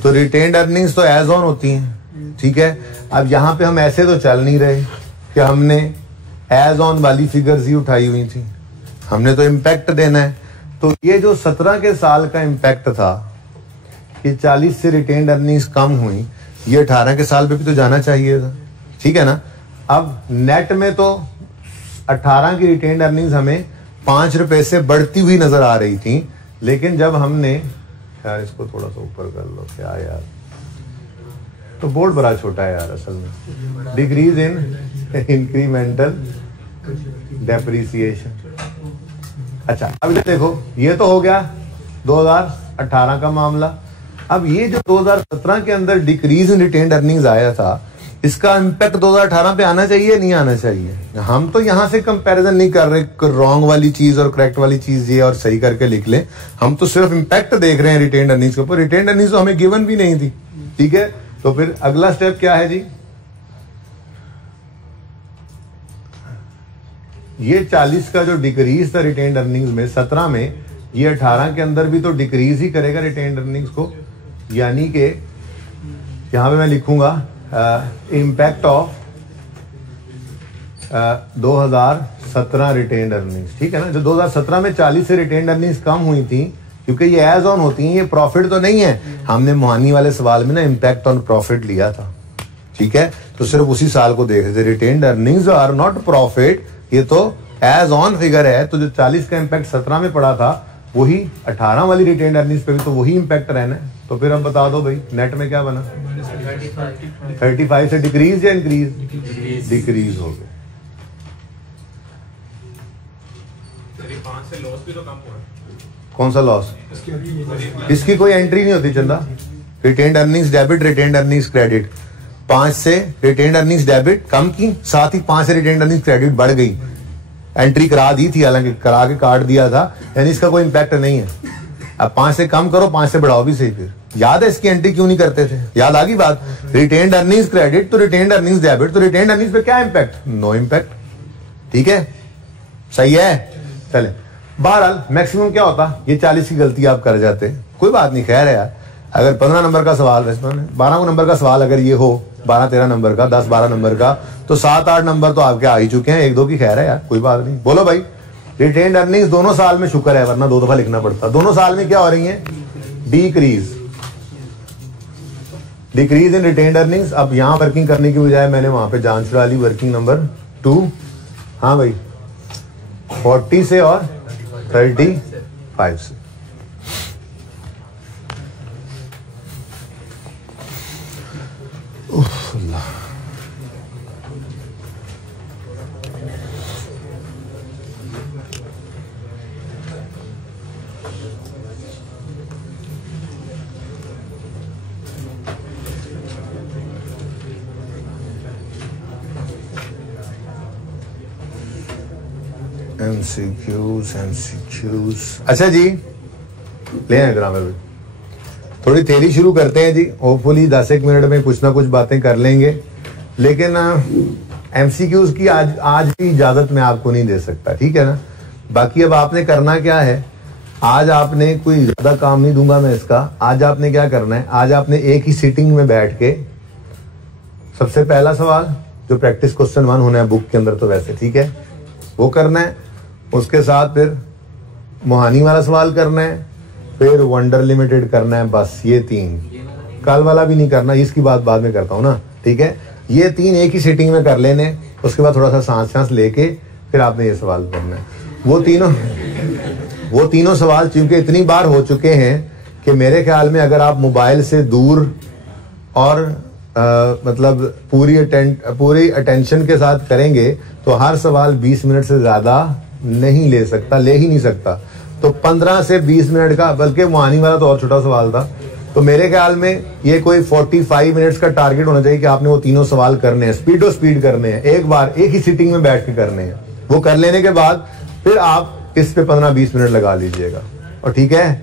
तो रिटेन्ड अर्निंग्स तो एज ऑन होती हैं, ठीक है। अब यहां पे हम ऐसे तो चल नहीं रहे कि हमने एज ऑन वाली फिगर्स ही उठाई हुई थी, हमने तो इम्पैक्ट देना है। तो ये जो 17 के साल का इम्पैक्ट था कि 40 से रिटेन्ड अर्निंग्स कम हुई, ये 18 के साल पे भी तो जाना चाहिए था, ठीक है ना। अब नेट में तो 18 की रिटेन्ड अर्निंग्स हमें 5 रुपए से बढ़ती हुई नजर आ रही थी, लेकिन जब हमने, यार इसको थोड़ा सा ऊपर कर लो, क्या यार, तो बोर्ड बड़ा छोटा है यार असल में। Decrease in incremental depreciation. अच्छा, अब देखो, ये तो हो गया 2018 का मामला। अब ये जो 2017 के अंदर डिक्रीज इन रिटेन्ड अर्निंग्स आया था, इसका इम्पैक्ट 2018 पे आना चाहिए नहीं आना चाहिए? हम तो यहां से कंपैरिजन नहीं कर रहे, रॉन्ग वाली चीज और करेक्ट वाली चीज ये और सही करके लिख लें। हम तो सिर्फ इम्पैक्ट देख रहे हैं रिटेन्ड अर्निंग्स के ऊपर। रिटेन्ड अर्निंग्स तो हमें गिवन भी नहीं थी, ठीक है। तो फिर अगला स्टेप क्या है जी? ये 40 का जो डिक्रीज था रिटेन्ड अर्निंग्स में 17 में, ये 18 के अंदर भी तो डिक्रीज ही करेगा रिटेन्ड अर्निंग्स को। यानी कि यहां पे मैं लिखूंगा इम्पैक्ट ऑफ 2017 रिटेन्ड अर्निंग्स, ठीक है ना। जो 2017 में 40 से रिटेन्ड अर्निंग्स कम हुई थी, क्योंकि ये एज ऑन होती हैं, ये प्रॉफिट तो नहीं है। हमने मोहानी वाले सवाल में ना इम्पैक्ट ऑन प्रॉफिट लिया था, ठीक है। तो सिर्फ उसी साल को देख रहे थे। Retained earnings are not profit, ये तो एज ऑन फिगर है। तो जो 40 का इम्पैक्ट 17 में पड़ा था, वही 18 वाली रिटेन्ड अर्निंग्स पे भी तो वही इम्पैक्ट रहना है। तो फिर अब बता दो भाई, नेट में क्या बना? 35 से डिक्रीज या इंक्रीज? डिक्रीज हो गया। 5 से लॉस भी तो कम हुआ। कौन सा लॉस? इसकी कोई एंट्री नहीं होती चंदा। Retained earnings debit, retained earnings credit. 5 से रिटेन्ड अर्निंग्स डेबिट कम की, साथ ही 5 से रिटेन्ड अर्निंग्स क्रेडिट बढ़ गई। एंट्री करा दी थी, हालांकि करा के काट दिया था, यानी इसका कोई इम्पैक्ट नहीं है। अब 5 से कम करो, 5 से बढ़ाओ भी सही। फिर याद है इसकी एंट्री क्यों नहीं करते थे? याद आ गई बात। रिटेन्ड अर्निंग्स क्रेडिट तो रिटेन्ड अर्निंग्स डेबिट, तो रिटेन्ड अर्निंग्स पे क्या इम्पैक्ट? नो इम्पैक्ट, ठीक है, सही है। चले, बहरहाल मैक्सिमम क्या होता? ये 40 की गलती आप कर जाते, कोई बात नहीं, खैर है यार। अगर 15 नंबर का सवाल, 12 नंबर का सवाल अगर ये हो, 12-13 नंबर का, 10-12 नंबर का, तो 7-8 नंबर तो आपके आ ही चुके हैं। 1-2 की खैर है यार, कोई बात नहीं। बोलो भाई, रिटेन्ड अर्निंग्स दोनों साल में शुक्र है, वरना 2 दफा लिखना पड़ता। दोनों साल में क्या हो रही है? Decrease, decrease in retained earnings. अब यहां वर्किंग करने की बजाय मैंने वहां पे जान छुड़ा ली, वर्किंग नंबर 2। हाँ भाई, 40 से और 35 से। MCQs। अच्छा जी, ले आए ग्रामर में थोड़ी थ्योरी शुरू करते हैं जी। होपफुली 10-1 मिनट में कुछ ना कुछ बातें कर लेंगे, लेकिन MCQs की आज भी इजाजत मैं आपको नहीं दे सकता, ठीक है ना। बाकी अब आपने करना क्या है, आज आपने कोई ज्यादा काम नहीं दूंगा मैं इसका। आज आपने क्या करना है, आज आपने एक ही सीटिंग में बैठ के सबसे पहला सवाल जो प्रैक्टिस क्वेश्चन 1 होना है बुक के अंदर, तो वैसे ठीक है, वो करना है। उसके साथ फिर मोहानी वाला सवाल करना है, फिर वंडर लिमिटेड करना है, बस ये 3। कल वाला भी नहीं करना, इसकी बात बाद में करता हूं ना, ठीक है। ये 3 एक ही सीटिंग में कर लेने। उसके बाद थोड़ा सा सांस लेके फिर आपने ये सवाल करना है। वो तीनों सवाल चूंकि इतनी बार हो चुके हैं कि मेरे ख्याल में अगर आप मोबाइल से दूर और मतलब पूरी अटेंशन के साथ करेंगे तो हर सवाल 20 मिनट से ज्यादा नहीं ले सकता, ले ही नहीं सकता। तो 15 से 20 मिनट का, बल्कि मुआनी वाला तो और छोटा सवाल था, तो मेरे ख्याल में ये कोई 45 मिनट्स का टारगेट होना चाहिए कि आपने वो तीनों सवाल करने हैं, स्पीड करने हैं, एक बार एक ही सीटिंग में बैठ के करने हैं। वो कर लेने के बाद फिर आप इस पे 15-20 मिनट लगा लीजिएगा, और ठीक है।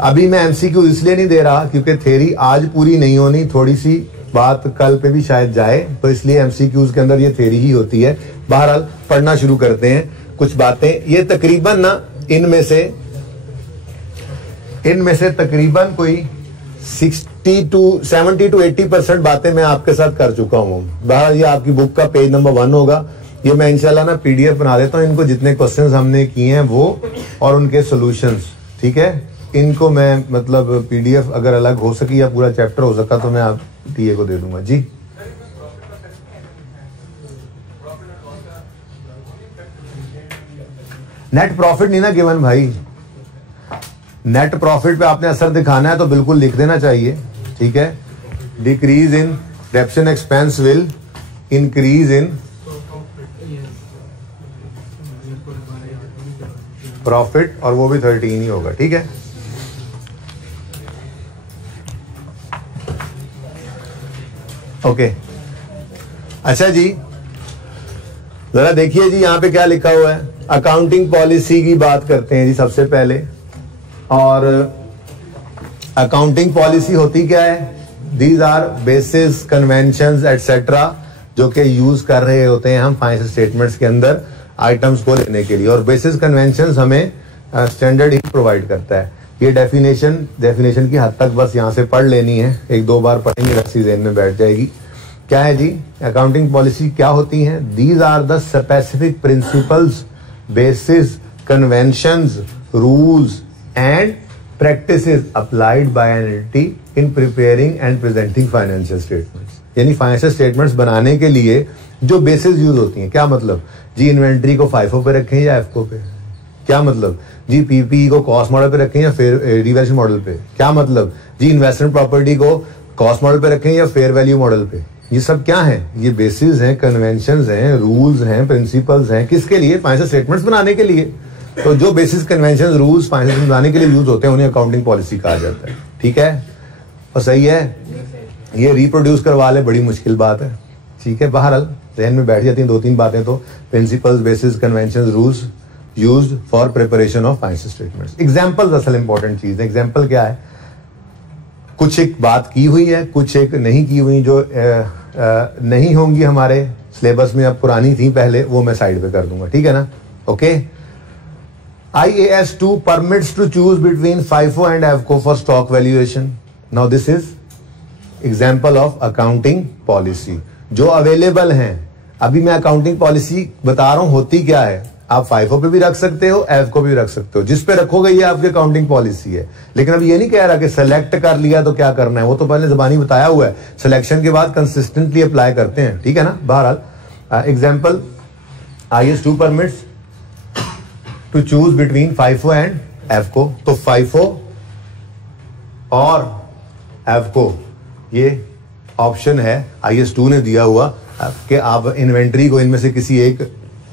अभी मैं MCQ इसलिए नहीं दे रहा क्योंकि थ्योरी आज पूरी नहीं होनी, थोड़ी सी बात कल पे भी शायद जाए, तो इसलिए MCQs के अंदर ये थ्योरी ही होती है। बहरहाल पढ़ना शुरू करते हैं। कुछ बातें ये तकरीबन ना इनमें से तकरीबन कोई 70 to 80% बातें मैं आपके साथ कर चुका हूँ। बहरहाल ये आपकी बुक का पेज नंबर 1 होगा। ये मैं इंशाल्लाह ना PDF बना देता हूँ, इनको जितने क्वेश्चंस हमने किए हैं वो और उनके सॉल्यूशंस, ठीक है। इनको मैं मतलब PDF अगर अलग हो सकी या पूरा चैप्टर हो सका तो मैं आप TA को दे दूंगा जी। नेट प्रॉफिट नहीं ना गिवन भाई, नेट प्रॉफिट पे आपने असर दिखाना है तो बिल्कुल लिख देना चाहिए, ठीक है। Decrease in डेप्शन expense will increase in profit, और वो भी 13 ही होगा, ठीक है। ओके अच्छा जी, जरा देखिए जी यहाँ पे क्या लिखा हुआ है। अकाउंटिंग पॉलिसी की बात करते हैं जी सबसे पहले। और अकाउंटिंग पॉलिसी होती क्या है? These are basis, conventions et cetera जो कि यूज कर रहे होते हैं हम फाइनेंशियल स्टेटमेंट्स के अंदर आइटम्स को लेने के लिए। और बेसिस कन्वेंशंस हमें स्टैंडर्ड ही प्रोवाइड करता है। ये डेफिनेशन की हद तक बस यहाँ से पढ़ लेनी है, एक दो बार पढ़ेंगे रस्सी ज़हन में बैठ जाएगी। क्या है जी अकाउंटिंग पॉलिसी? क्या होती है? These are the specific principles, basis, conventions, rules and practices applied by an entity in preparing and presenting financial statements। यानी फाइनेंशियल स्टेटमेंट्स बनाने के लिए जो बेसिस यूज होती हैं। क्या मतलब जी? इन्वेंट्री को FIFO पे रखें या एफको पे? क्या मतलब जी? पीपीई को कॉस्ट मॉडल पे रखें या फेयर रिवैल्यूएशन मॉडल पे? क्या मतलब जी? इन्वेस्टमेंट प्रॉपर्टी को कॉस्ट मॉडल पे रखें या फेयर वैल्यू मॉडल पे? ये सब क्या है? ये बेसिस हैं, कन्वेंशंस हैं, रूल्स हैं, प्रिंसिपल्स हैं। किसके लिए? फाइनेंशियल स्टेटमेंट्स बनाने के लिए। तो जो बेसिस, कन्वेंशन, रूल्स फाइनेंशियल बनाने के लिए यूज होते हैं उन्हें अकाउंटिंग पॉलिसी कहा जाता है। ठीक है और सही है? ये रिप्रोड्यूस करवा ले, बड़ी मुश्किल बात है। ठीक है, बहरहाल ज़हन में बैठ जाती हैं दो तीन बातें तो। Principles, basis, convention, rules used for preparation of financial statements. Examples असल इंपॉर्टेंट चीज है। एग्जाम्पल क्या है? कुछ एक बात की हुई है, कुछ एक नहीं की हुई, जो नहीं होंगी हमारे सिलेबस में, अब पुरानी थी पहले, वो मैं साइड पे कर दूंगा। ठीक है ना? Okay. IAS 2 permits to choose between FIFO and AFCO for stock valuation. Now this is example of accounting policy जो अवेलेबल हैं। अभी मैं अकाउंटिंग पॉलिसी बता रहा हूं होती क्या है। आप FIFO पे भी रख सकते हो, AFCO भी रख सकते हो, जिस पे रखोगे ये आपकी अकाउंटिंग पॉलिसी है। लेकिन अब ये नहीं कह रहा कि सेलेक्ट कर लिया तो क्या करना है, वो तो पहले ज़बानी बताया हुआ है। सिलेक्शन के बाद कंसिस्टेंटली अप्लाई करते हैं। ठीक है ना? बहरहाल example, IAS 2 permits to choose between FIFO and AFCO। तो FIFO और AFCO ये ऑप्शन है IAS 2 ने दिया हुआ कि आप इन्वेंट्री को इनमें से किसी एक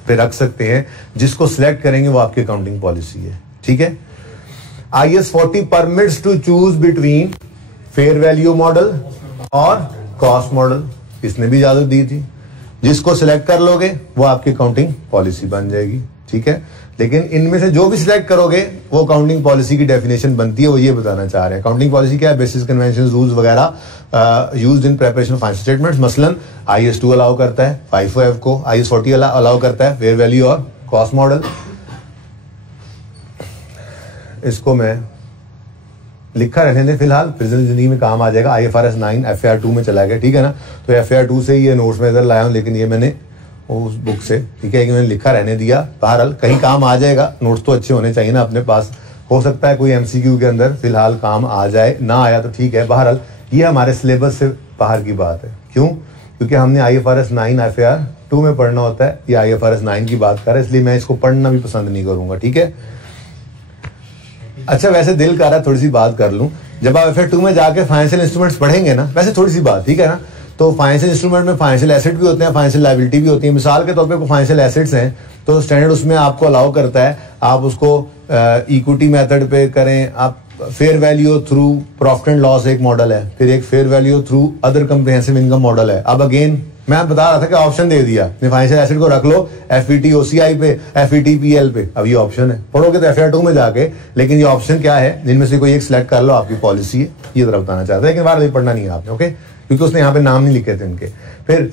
पे रख सकते हैं। जिसको सिलेक्ट करेंगे वो आपकी अकाउंटिंग पॉलिसी है। ठीक है। IAS 40 permits to choose between fair value model और कॉस्ट मॉडल। इसने भी इजाजत दी थी। जिसको सिलेक्ट कर लोगे वो आपकी अकाउंटिंग पॉलिसी बन जाएगी। ठीक है। लेकिन इनमें से जो भी सिलेक्ट करोगे वो अकाउंटिंग पॉलिसी की डेफिनेशन बनती है। वो ये बताना चाह रहे हैं अकाउंटिंग पॉलिसी क्या है। बेसिस, कन्वेंशन, रूल्स वगैरह used in preparation of financial statements. मसलन IAS 2 अलाउ करता है, FIFO, AFCO, IAS 40 अलाउ करता है फेयर वैल्यू और कॉस्ट मॉडल। इसको मैं लिखा रहने दें फिलहाल, फिजिकल जिंदगी में काम आ जाएगा। IFRS 9 FAR 2 में चला गया। ठीक है ना? तो FAR 2 से ये नोट्स में इधर लाया हूं, लेकिन ये मैंने उस बुक से, ठीक है, कि मैंने लिखा रहने दिया। बहरहाल कहीं काम आ जाएगा। नोट्स तो अच्छे होने चाहिए ना अपने पास। हो सकता है कोई MCQ के अंदर फिलहाल काम आ जाए, ना आया तो ठीक है। बहरहाल ये हमारे सिलेबस से बाहर की बात है। क्यों? क्योंकि हमने IFRS 9 FAR 2 में पढ़ना होता है। ये IFRS 9 की बात कर रहा है, इसलिए मैं इसको पढ़ना भी पसंद नहीं करूंगा। ठीक है। अच्छा, वैसे दिल कर रहा है थोड़ी सी बात कर लूं। जब आप FAR 2 में जाके फाइनेंशियल इंस्ट्रूमेंट्स पढ़ेंगे ना, वैसे थोड़ी सी बात, ठीक है ना? तो फाइनेंशियल इंस्ट्रूमेंट में फाइनेंशियल एसेट भी होते हैं, फाइनेंशियल लायबिलिटी भी होती है। मिसाल के तौर पे फाइनेंशियल एसेट्स हैं तो स्टैंडर्ड उसमें आपको अलाउ करता है आप उसको इक्विटी मेथड पे करें। आप fair value through profit and loss एक मॉडल है, फिर एक fair value through other comprehensive income model है। अब अगेन मैं बता रहा था कि ऑप्शन दे दिया, फाइनेंशियल एसेट को रख लो FET OCI पे, FET PL पे। अब ये ऑप्शन है, पढ़ोगे तो FAR 2 में जाके। लेकिन ये ऑप्शन क्या है, जिनमें से कोई एक सिलेक्ट कर लो, आपकी पॉलिसी है। ये तरह बताना चाहता है, लेकिन बार पढ़ना नहीं है आपने। ओके, क्योंकि उसने यहाँ पे नाम नहीं लिखे थे उनके। फिर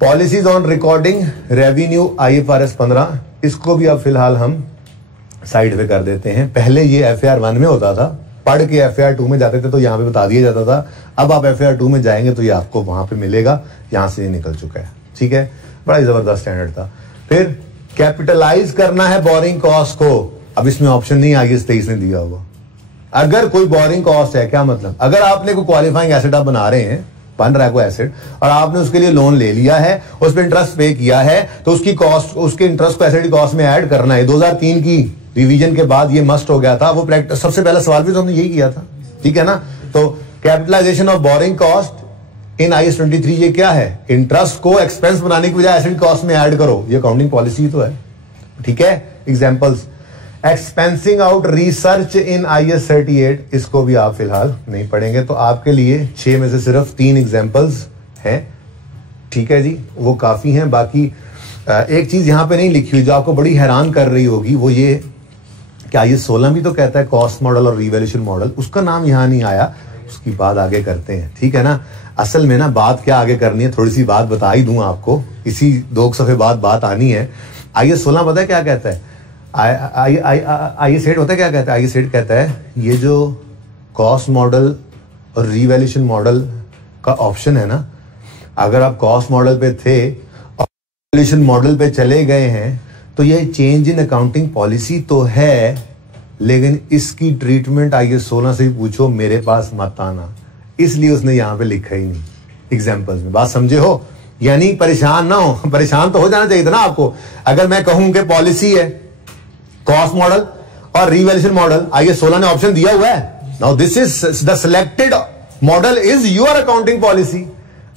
policies on recording revenue IFRS 15, इसको भी अब फिलहाल हम साइड पे कर देते हैं। पहले ये FAR 1 में होता था, पढ़ के FAR 2 में जाते थे तो यहाँ पे बता दिया जाता था। अब आप FAR 2 में जाएंगे तो ये आपको वहां पे मिलेगा। यहाँ से ये निकल चुका है। ठीक है, बड़ा जबरदस्त स्टैंडर्ड था। फिर कैपिटलाइज करना है बोरिंग कॉस्ट को। अब इसमें ऑप्शन नहीं IAS 23 ने दिया हुआ। अगर कोई बोरिंग कॉस्ट है, क्या मतलब, अगर आपने कोई क्वालिफाइंग एसेट आप बना रहे हैं, बन रहा है कोई एसेट, और आपने उसके लिए लोन ले लिया है, उस पर इंटरेस्ट पे किया है, तो उसकी कॉस्ट, उसके इंटरेस्ट को एसेट की कॉस्ट में ऐड करना है। 2003 की रिवीजन के बाद ये मस्ट हो गया था। वो सबसे पहला सवाल भी तो हमने यही किया था। ठीक है ना? तो capitalisation of borrowing cost in IAS 23 ये क्या है? इंटरेस्ट को एक्सपेंस बनाने की बजाय एसेट कॉस्ट में ऐड करो। ये अकाउंटिंग पॉलिसी तो है। ठीक है। Examples, expensing out research in IAS 38, इसको भी आप फिलहाल नहीं पढ़ेंगे। तो आपके लिए 6 में से सिर्फ 3 एग्जांपल्स है, ठीक है जी, वो काफी हैं। बाकी एक चीज यहां पे नहीं लिखी हुई जो आपको बड़ी हैरान कर रही होगी, वो ये कि IAS 16 भी तो कहता है कॉस्ट मॉडल और रिवैल्यूएशन मॉडल, उसका नाम यहां नहीं आया, उसकी बात आगे करते हैं, ठीक है ना। असल में ना बात क्या आगे करनी है, थोड़ी सी बात बता ही दूं आपको, इसी 2 सफ़े बाद बात आनी है। IAS 16 पता है क्या कहता है, IAS 8 पता है क्या कहता है, IAS 8 कहता है ये जो कॉस्ट मॉडल और रिवैल्यूएशन मॉडल का ऑप्शन है ना, अगर आप कॉस्ट मॉडल पे थे और रिवैल्यूएशन मॉडल पे चले गए हैं तो ये चेंज इन अकाउंटिंग पॉलिसी तो है, लेकिन इसकी ट्रीटमेंट IAS 16 से ही पूछो, मेरे पास मत आना। इसलिए उसने यहां पे लिखा ही नहीं एग्जाम्पल्स में। बात समझे हो? यानी परेशान ना हो, परेशान तो हो जाना चाहिए था ना आपको। अगर मैं कहूं कि पॉलिसी है कॉस्ट मॉडल और रिवैल्यूएशन मॉडल, IAS 16 ने ऑप्शन दिया हुआ है, now this is the selected model is your accounting policy.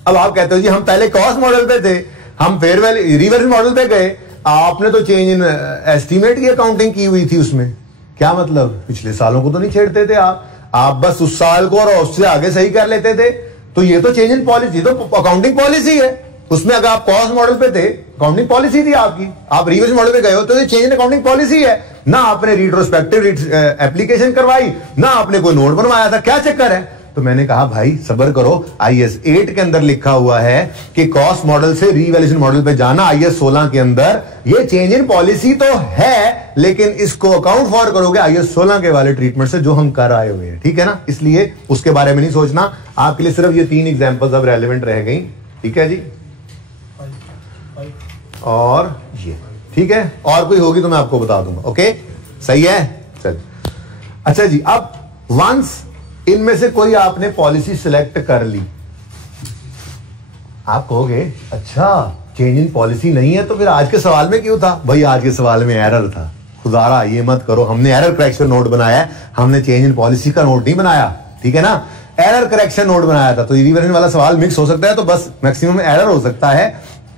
अब आप कहते हो जी हम पहले कॉस्ट मॉडल पे थे, हम फिर रिवैल्यूएशन मॉडल पे गए, आपने तो चेंज इन एस्टीमेट की अकाउंटिंग की हुई थी उसमें। क्या मतलब, पिछले सालों को तो नहीं छेड़ते थे आप बस उस साल को और उससे आगे सही कर लेते थे। तो ये तो चेंज इन पॉलिसी, तो अकाउंटिंग पॉलिसी है, उसमें अगर आप कॉस्ट मॉडल पे थे अकाउंटिंग पॉलिसी थी आपकी, आप रिवैल्यूएशन मॉडल पे गए हो तो ये चेंज इन अकाउंटिंग पॉलिसी है ना। आपने रिट्रोस्पेक्टिव एप्लीकेशन करवाई ना, आपने कोई नोट बनवाया था, क्या चक्कर है? तो मैंने कहा भाई सब्र करो, IAS 8 के अंदर लिखा हुआ है कि कॉस्ट मॉडल से रिवैल्यूएशन मॉडल पे जाना, IAS 16 के अंदर ये चेंज इन पॉलिसी तो है, लेकिन इसको अकाउंट फॉर करोगे IAS 16 के वाले ट्रीटमेंट से जो हम कर आए हुए हैं, ठीक है ना। इसलिए उसके बारे में नहीं सोचना, आपके लिए सिर्फ ये 3 एग्जांपल्स अब रेलेवेंट रह गई, ठीक है जी। और ये ठीक है, और कोई होगी तो मैं आपको बता दूंगा, ओके सही है। चल अच्छा जी, अब वंस इनमें से कोई आपने पॉलिसी सिलेक्ट कर ली, आप कहोगे अच्छा चेंज इन पॉलिसी नहीं है तो फिर आज के सवाल में क्यों था? भाई आज के सवाल में एरर था, खुदारा ये मत करो, हमने एरर करेक्शन नोट बनाया है, हमने चेंज इन पॉलिसी का नोट नहीं बनाया, ठीक है ना। एरर करेक्शन नोट बनाया था, तो रिवर्जन वाला सवाल मिक्स हो सकता है, तो बस मैक्सिमम एरर हो सकता है,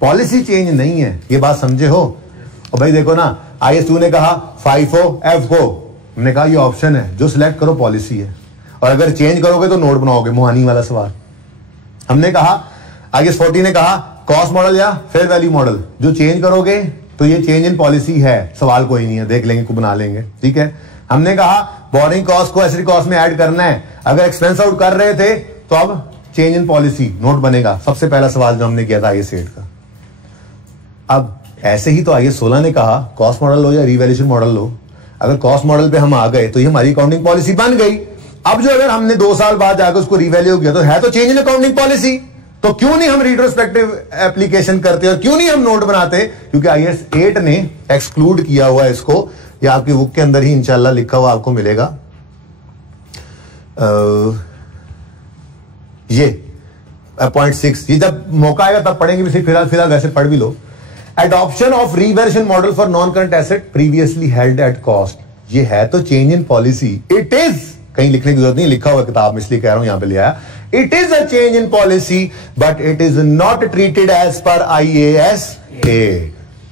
पॉलिसी चेंज नहीं है, ये बात समझे हो। और भाई देखो ना, IAS 2 ने कहा FIFO FO, हमने कहा ये ऑप्शन है, जो सिलेक्ट करो पॉलिसी है, और अगर चेंज करोगे तो नोट बनाओगे, मुहानी वाला सवाल। हमने कहा IAS 40 ने कहा कॉस्ट मॉडल या फेयर वैल्यू मॉडल, जो चेंज करोगे तो ये चेंज इन पॉलिसी है, सवाल कोई नहीं है, देख लेंगे को बना लेंगे, ठीक है। हमने कहा बोरिंग कॉस्ट को एसिड कॉस्ट में ऐड करना है, अगर एक्सपेंस आउट कर रहे थे तो अब चेंज इन पॉलिसी नोट बनेगा, सबसे पहला सवाल जो हमने किया था IAS 8 का। अब ऐसे ही तो IAS 16 ने कहा कॉस्ट मॉडल लो या रिवैल्यूएशन मॉडल लो, अगर कॉस्ट मॉडल पे हम आ गए तो ये हमारी अकाउंटिंग पॉलिसी बन गई। अब जो अगर हमने 2 साल बाद जाकर उसको रिवैल्यू किया तो है तो चेंज इन अकाउंटिंग पॉलिसी, तो क्यों नहीं हम रिट्रोस्पेक्टिव एप्लीकेशन करते और क्यों नहीं हम नोट बनाते? क्योंकि IAS 8 ने एक्सक्लूड किया हुआ है इसको, ये आपकी बुक के अंदर ही इंशाल्लाह लिखा हुआ आपको मिलेगा। ये पॉइंट 6, ये जब मौका आएगा तब पढ़ेंगे, फिलहाल वैसे पढ़ भी लो। Adoption of revaluation model for non current asset previously held at cost, ये है तो change in policy, it is, कहीं लिखने की जरूरत नहीं, लिखा हुआ किताब में इसलिए कह रहा हूं, यहां पे ले आया, it is a change in policy but it is not treated as per IAS 8।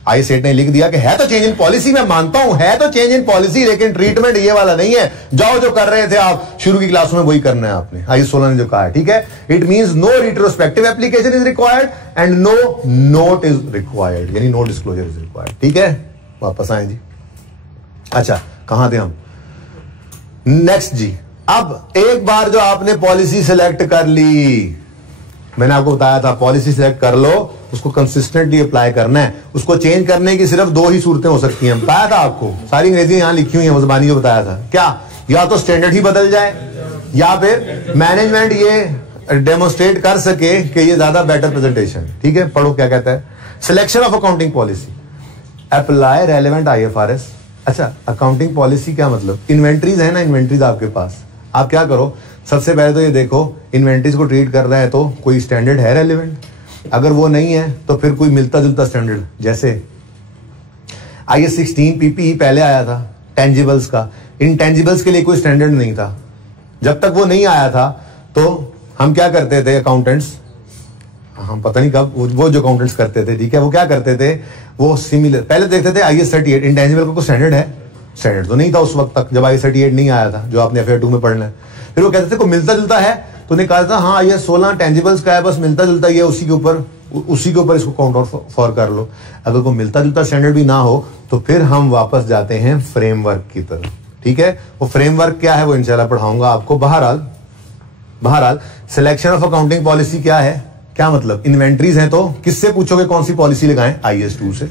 IAS 8 ने लिख दिया कि है तो चेंज इन पॉलिसी, मैं मानता हूं है तो चेंज इन पॉलिसी, लेकिन ट्रीटमेंट ये वाला नहीं है, जाओ जो कर रहे थे आप शुरू की क्लासों में वही करना है आपने, IAS 16 ने जो कहा है, ठीक है। It means no retrospective application is required and no note is required, यानी नो डिस्क्लोजर इज रिक्वायर्ड, ठीक है। वापस आए जी, अच्छा कहां थे हम, नेक्स्ट जी। अब एक बार जो आपने पॉलिसी सिलेक्ट कर ली, मैंने आपको बताया था पॉलिसी सिलेक्ट कर लो, उसको कंसिस्टेंटली अप्लाई करना है, उसको चेंज करने की सिर्फ 2 ही सूरतें हो सकती हैं, बताया था आपको, सारी अंग्रेजी यहां लिखी हुई है, ज़बानी को बताया था, क्या या तो स्टैंडर्ड ही बदल जाए या फिर मैनेजमेंट ये डेमोन्स्ट्रेट कर सके कि ये ज्यादा बेटर प्रेजेंटेशन, ठीक है। पढ़ो क्या कहता है, selection of accounting policy, apply relevant IFRS। अच्छा अकाउंटिंग पॉलिसी क्या मतलब, इन्वेंट्रीज है ना, इन्वेंट्रीज आपके पास, आप क्या करो, सबसे पहले तो ये देखो इन्वेंट्रीज को ट्रीट कर रहा है तो कोई स्टैंडर्ड है रेलेवेंट, अगर वो नहीं है तो फिर कोई मिलता जुलता स्टैंडर्ड, जैसे IAS 16 PPE पहले आया था टेंजिबल्स का, इंटेंजिबल्स के लिए कोई स्टैंडर्ड नहीं था, जब तक वो नहीं आया था तो हम क्या करते थे अकाउंटेंट्स, हम पता नहीं कब वो जो अकाउंटेंट्स करते थे, ठीक है, वो क्या करते थे, वो सिमिलर पहले देखते थे IAS 38 इंटेंजिबल का कोई स्टैंडर्ड है, स्टैंडर्ड तो नहीं था उस वक्त तक जब IAS 38 नहीं आया था, जो आपने FAR 2 में पढ़ना है, फिर वो कहते थे कोई मिलता जुलता है तूने कहा था हाँ ये 16 टेंजिबल्स का है, बस मिलता जुलता ही है, उसी के ऊपर इसको काउंट आउट फॉर कर लो। अगर कोई मिलता जुलता स्टैंडर्ड भी ना हो तो फिर हम वापस जाते हैं फ्रेमवर्क की तरफ, ठीक है। वो फ्रेमवर्क क्या है वो इंशाल्लाह पढ़ाऊंगा आपको। बहरहाल सिलेक्शन ऑफ अकाउंटिंग पॉलिसी क्या है, क्या मतलब, इन्वेंट्रीज हैं तो किससे पूछोगे कौन सी पॉलिसी लगाएं, IAS 2 से।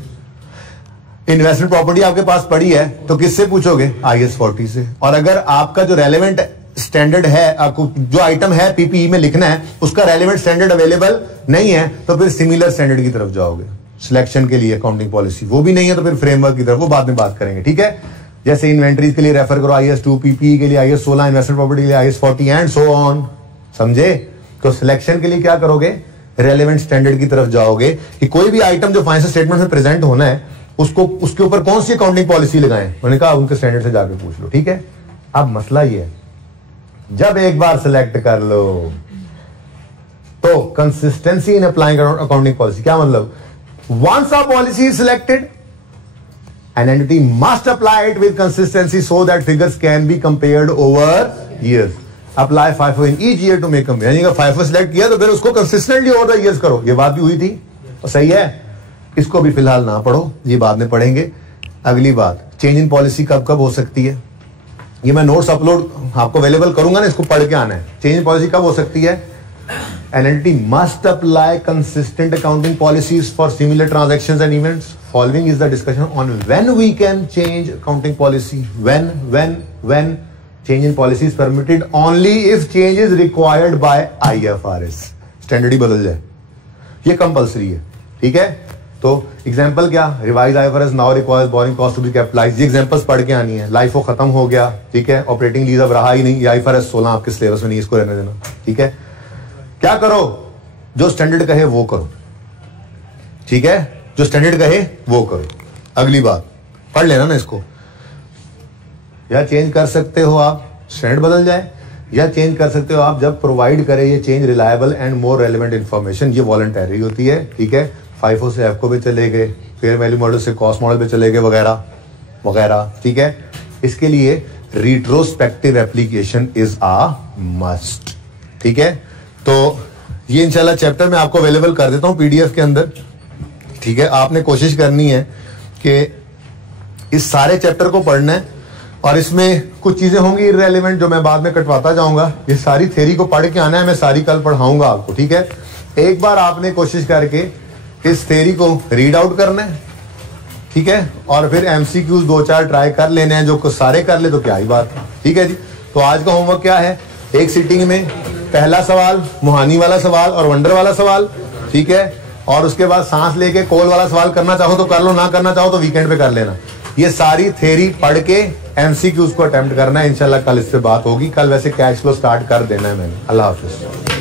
इन्वेस्टमेंट प्रॉपर्टी आपके पास पड़ी है तो किससे पूछोगे, IAS 40 से। और अगर आपका जो रेलेवेंट स्टैंडर्ड है, आपको जो आइटम है PPE में लिखना है उसका रेलेवेंट स्टैंडर्ड अवेलेबल नहीं है तो फिर सिमिलर स्टैंडर्ड की तरफ जाओगे। सिलेक्शन के लिए अकाउंटिंग पॉलिसी वो भी नहीं है तो फिर फ्रेमवर्क की तरफ, वो बाद में बात करेंगे, ठीक है। जैसे इन्वेंट्रीज के लिए रेफर करो IAS 2, PPE के लिए IAS 16, इन्वेस्टमेंट प्रॉपर्टी के लिए IAS 40 एंड सो ऑन, समझे। तो सिलेक्शन के लिए क्या करोगे, रेलेवेंट स्टैंडर्ड की तरफ जाओगे कि कोई भी आइटम जो फाइनेंशियल स्टेटमेंट में प्रेजेंट होना है उसको उसके ऊपर कौन सी अकाउंटिंग पॉलिसी लगाएं। मैंने कहा उनके स्टैंडर्ड से जाके पूछ लो, ठीक है। अब मसला ये है, जब एक बार सिलेक्ट कर लो तो consistency in applying accounting policy, क्या मतलब, once a policy is selected an entity must apply it with consistency so that figures can be compared over years. Apply FIFO in each year to make compare. यानी कि FIFO select किया तो फिर उसको consistently over the years करो। ये बात भी हुई थी और सही है, इसको भी फिलहाल ना पढ़ो, ये बाद में पढ़ेंगे। अगली बात, चेंज इन पॉलिसी कब कब हो सकती है, ये मैं नोट्स अपलोड आपको अवेलेबल करूंगा ना, इसको पढ़ के आना है। चेंज इन पॉलिसी कब हो सकती है, an entity must apply consistent accounting policies for similar transactions and events. Following is the discussion on when we can change accounting policy. When change in policy is permitted only if change is required by IFRS. Standard ही बदल जाए, ये compulsory है, ठीक है। तो example क्या, revise IFRS now requires borrowing cost to be capitalised, ये एग्जांपल्स पढ़ के आनी है। लाइफ वो खत्म हो गया, ठीक है, ऑपरेटिंग लीज अब रहा ही नहीं, ये IFRS 16 आपके सिलेबस में नहीं, इसको रहने देना, ठीक है। क्या करो, जो स्टैंडर्ड कहे वो करो, ठीक है, जो स्टैंडर्ड कहे वो करो। अगली बात पढ़ लेना ना इसको, या चेंज कर सकते हो आप, स्टैंडर्ड बदल जाए, या चेंज कर सकते हो आप जब प्रोवाइड करे ये change reliable and more relevant information, ये वॉलंटरी होती है, ठीक है। FIFO से EFCO पे चले गए, फेयर वैल्यू मॉडल से कॉस्ट मॉडल पे चले गए, वगैरह वगैरह, ठीक है। इसके लिए retrospective application is a must, ठीक है। तो ये इंशाल्लाह चैप्टर मैं आपको अवेलेबल कर देता हूं PDF के अंदर, ठीक है। आपने कोशिश करनी है कि इस सारे चैप्टर को पढ़ना है और इसमें कुछ चीजें होंगी इररेलेवेंट जो मैं बाद में कटवाता जाऊंगा। ये सारी थ्योरी को पढ़ के आना है, मैं सारी कल पढ़ाऊंगा आपको, ठीक है। एक बार आपने कोशिश करके इस थ्योरी को रीड आउट करना है, ठीक है, और फिर MCQs 2-4 ट्राई कर लेने हैं, जो सारे कर ले तो क्या ही बात है, ठीक है जी। तो आज का होमवर्क क्या है, एक सीटिंग में पहला सवाल मुहानी वाला सवाल और वंडर वाला सवाल, ठीक है, और उसके बाद सांस लेके कोल वाला सवाल करना चाहो तो कर लो, ना करना चाहो तो वीकेंड पे कर लेना। ये सारी थ्योरी पढ़ के MCQs को अटेम्प्ट करना है, इंशाल्लाह कल इस पे बात होगी। कल वैसे कैश फ्लो स्टार्ट कर देना है मैंने। अल्लाह हाफिज।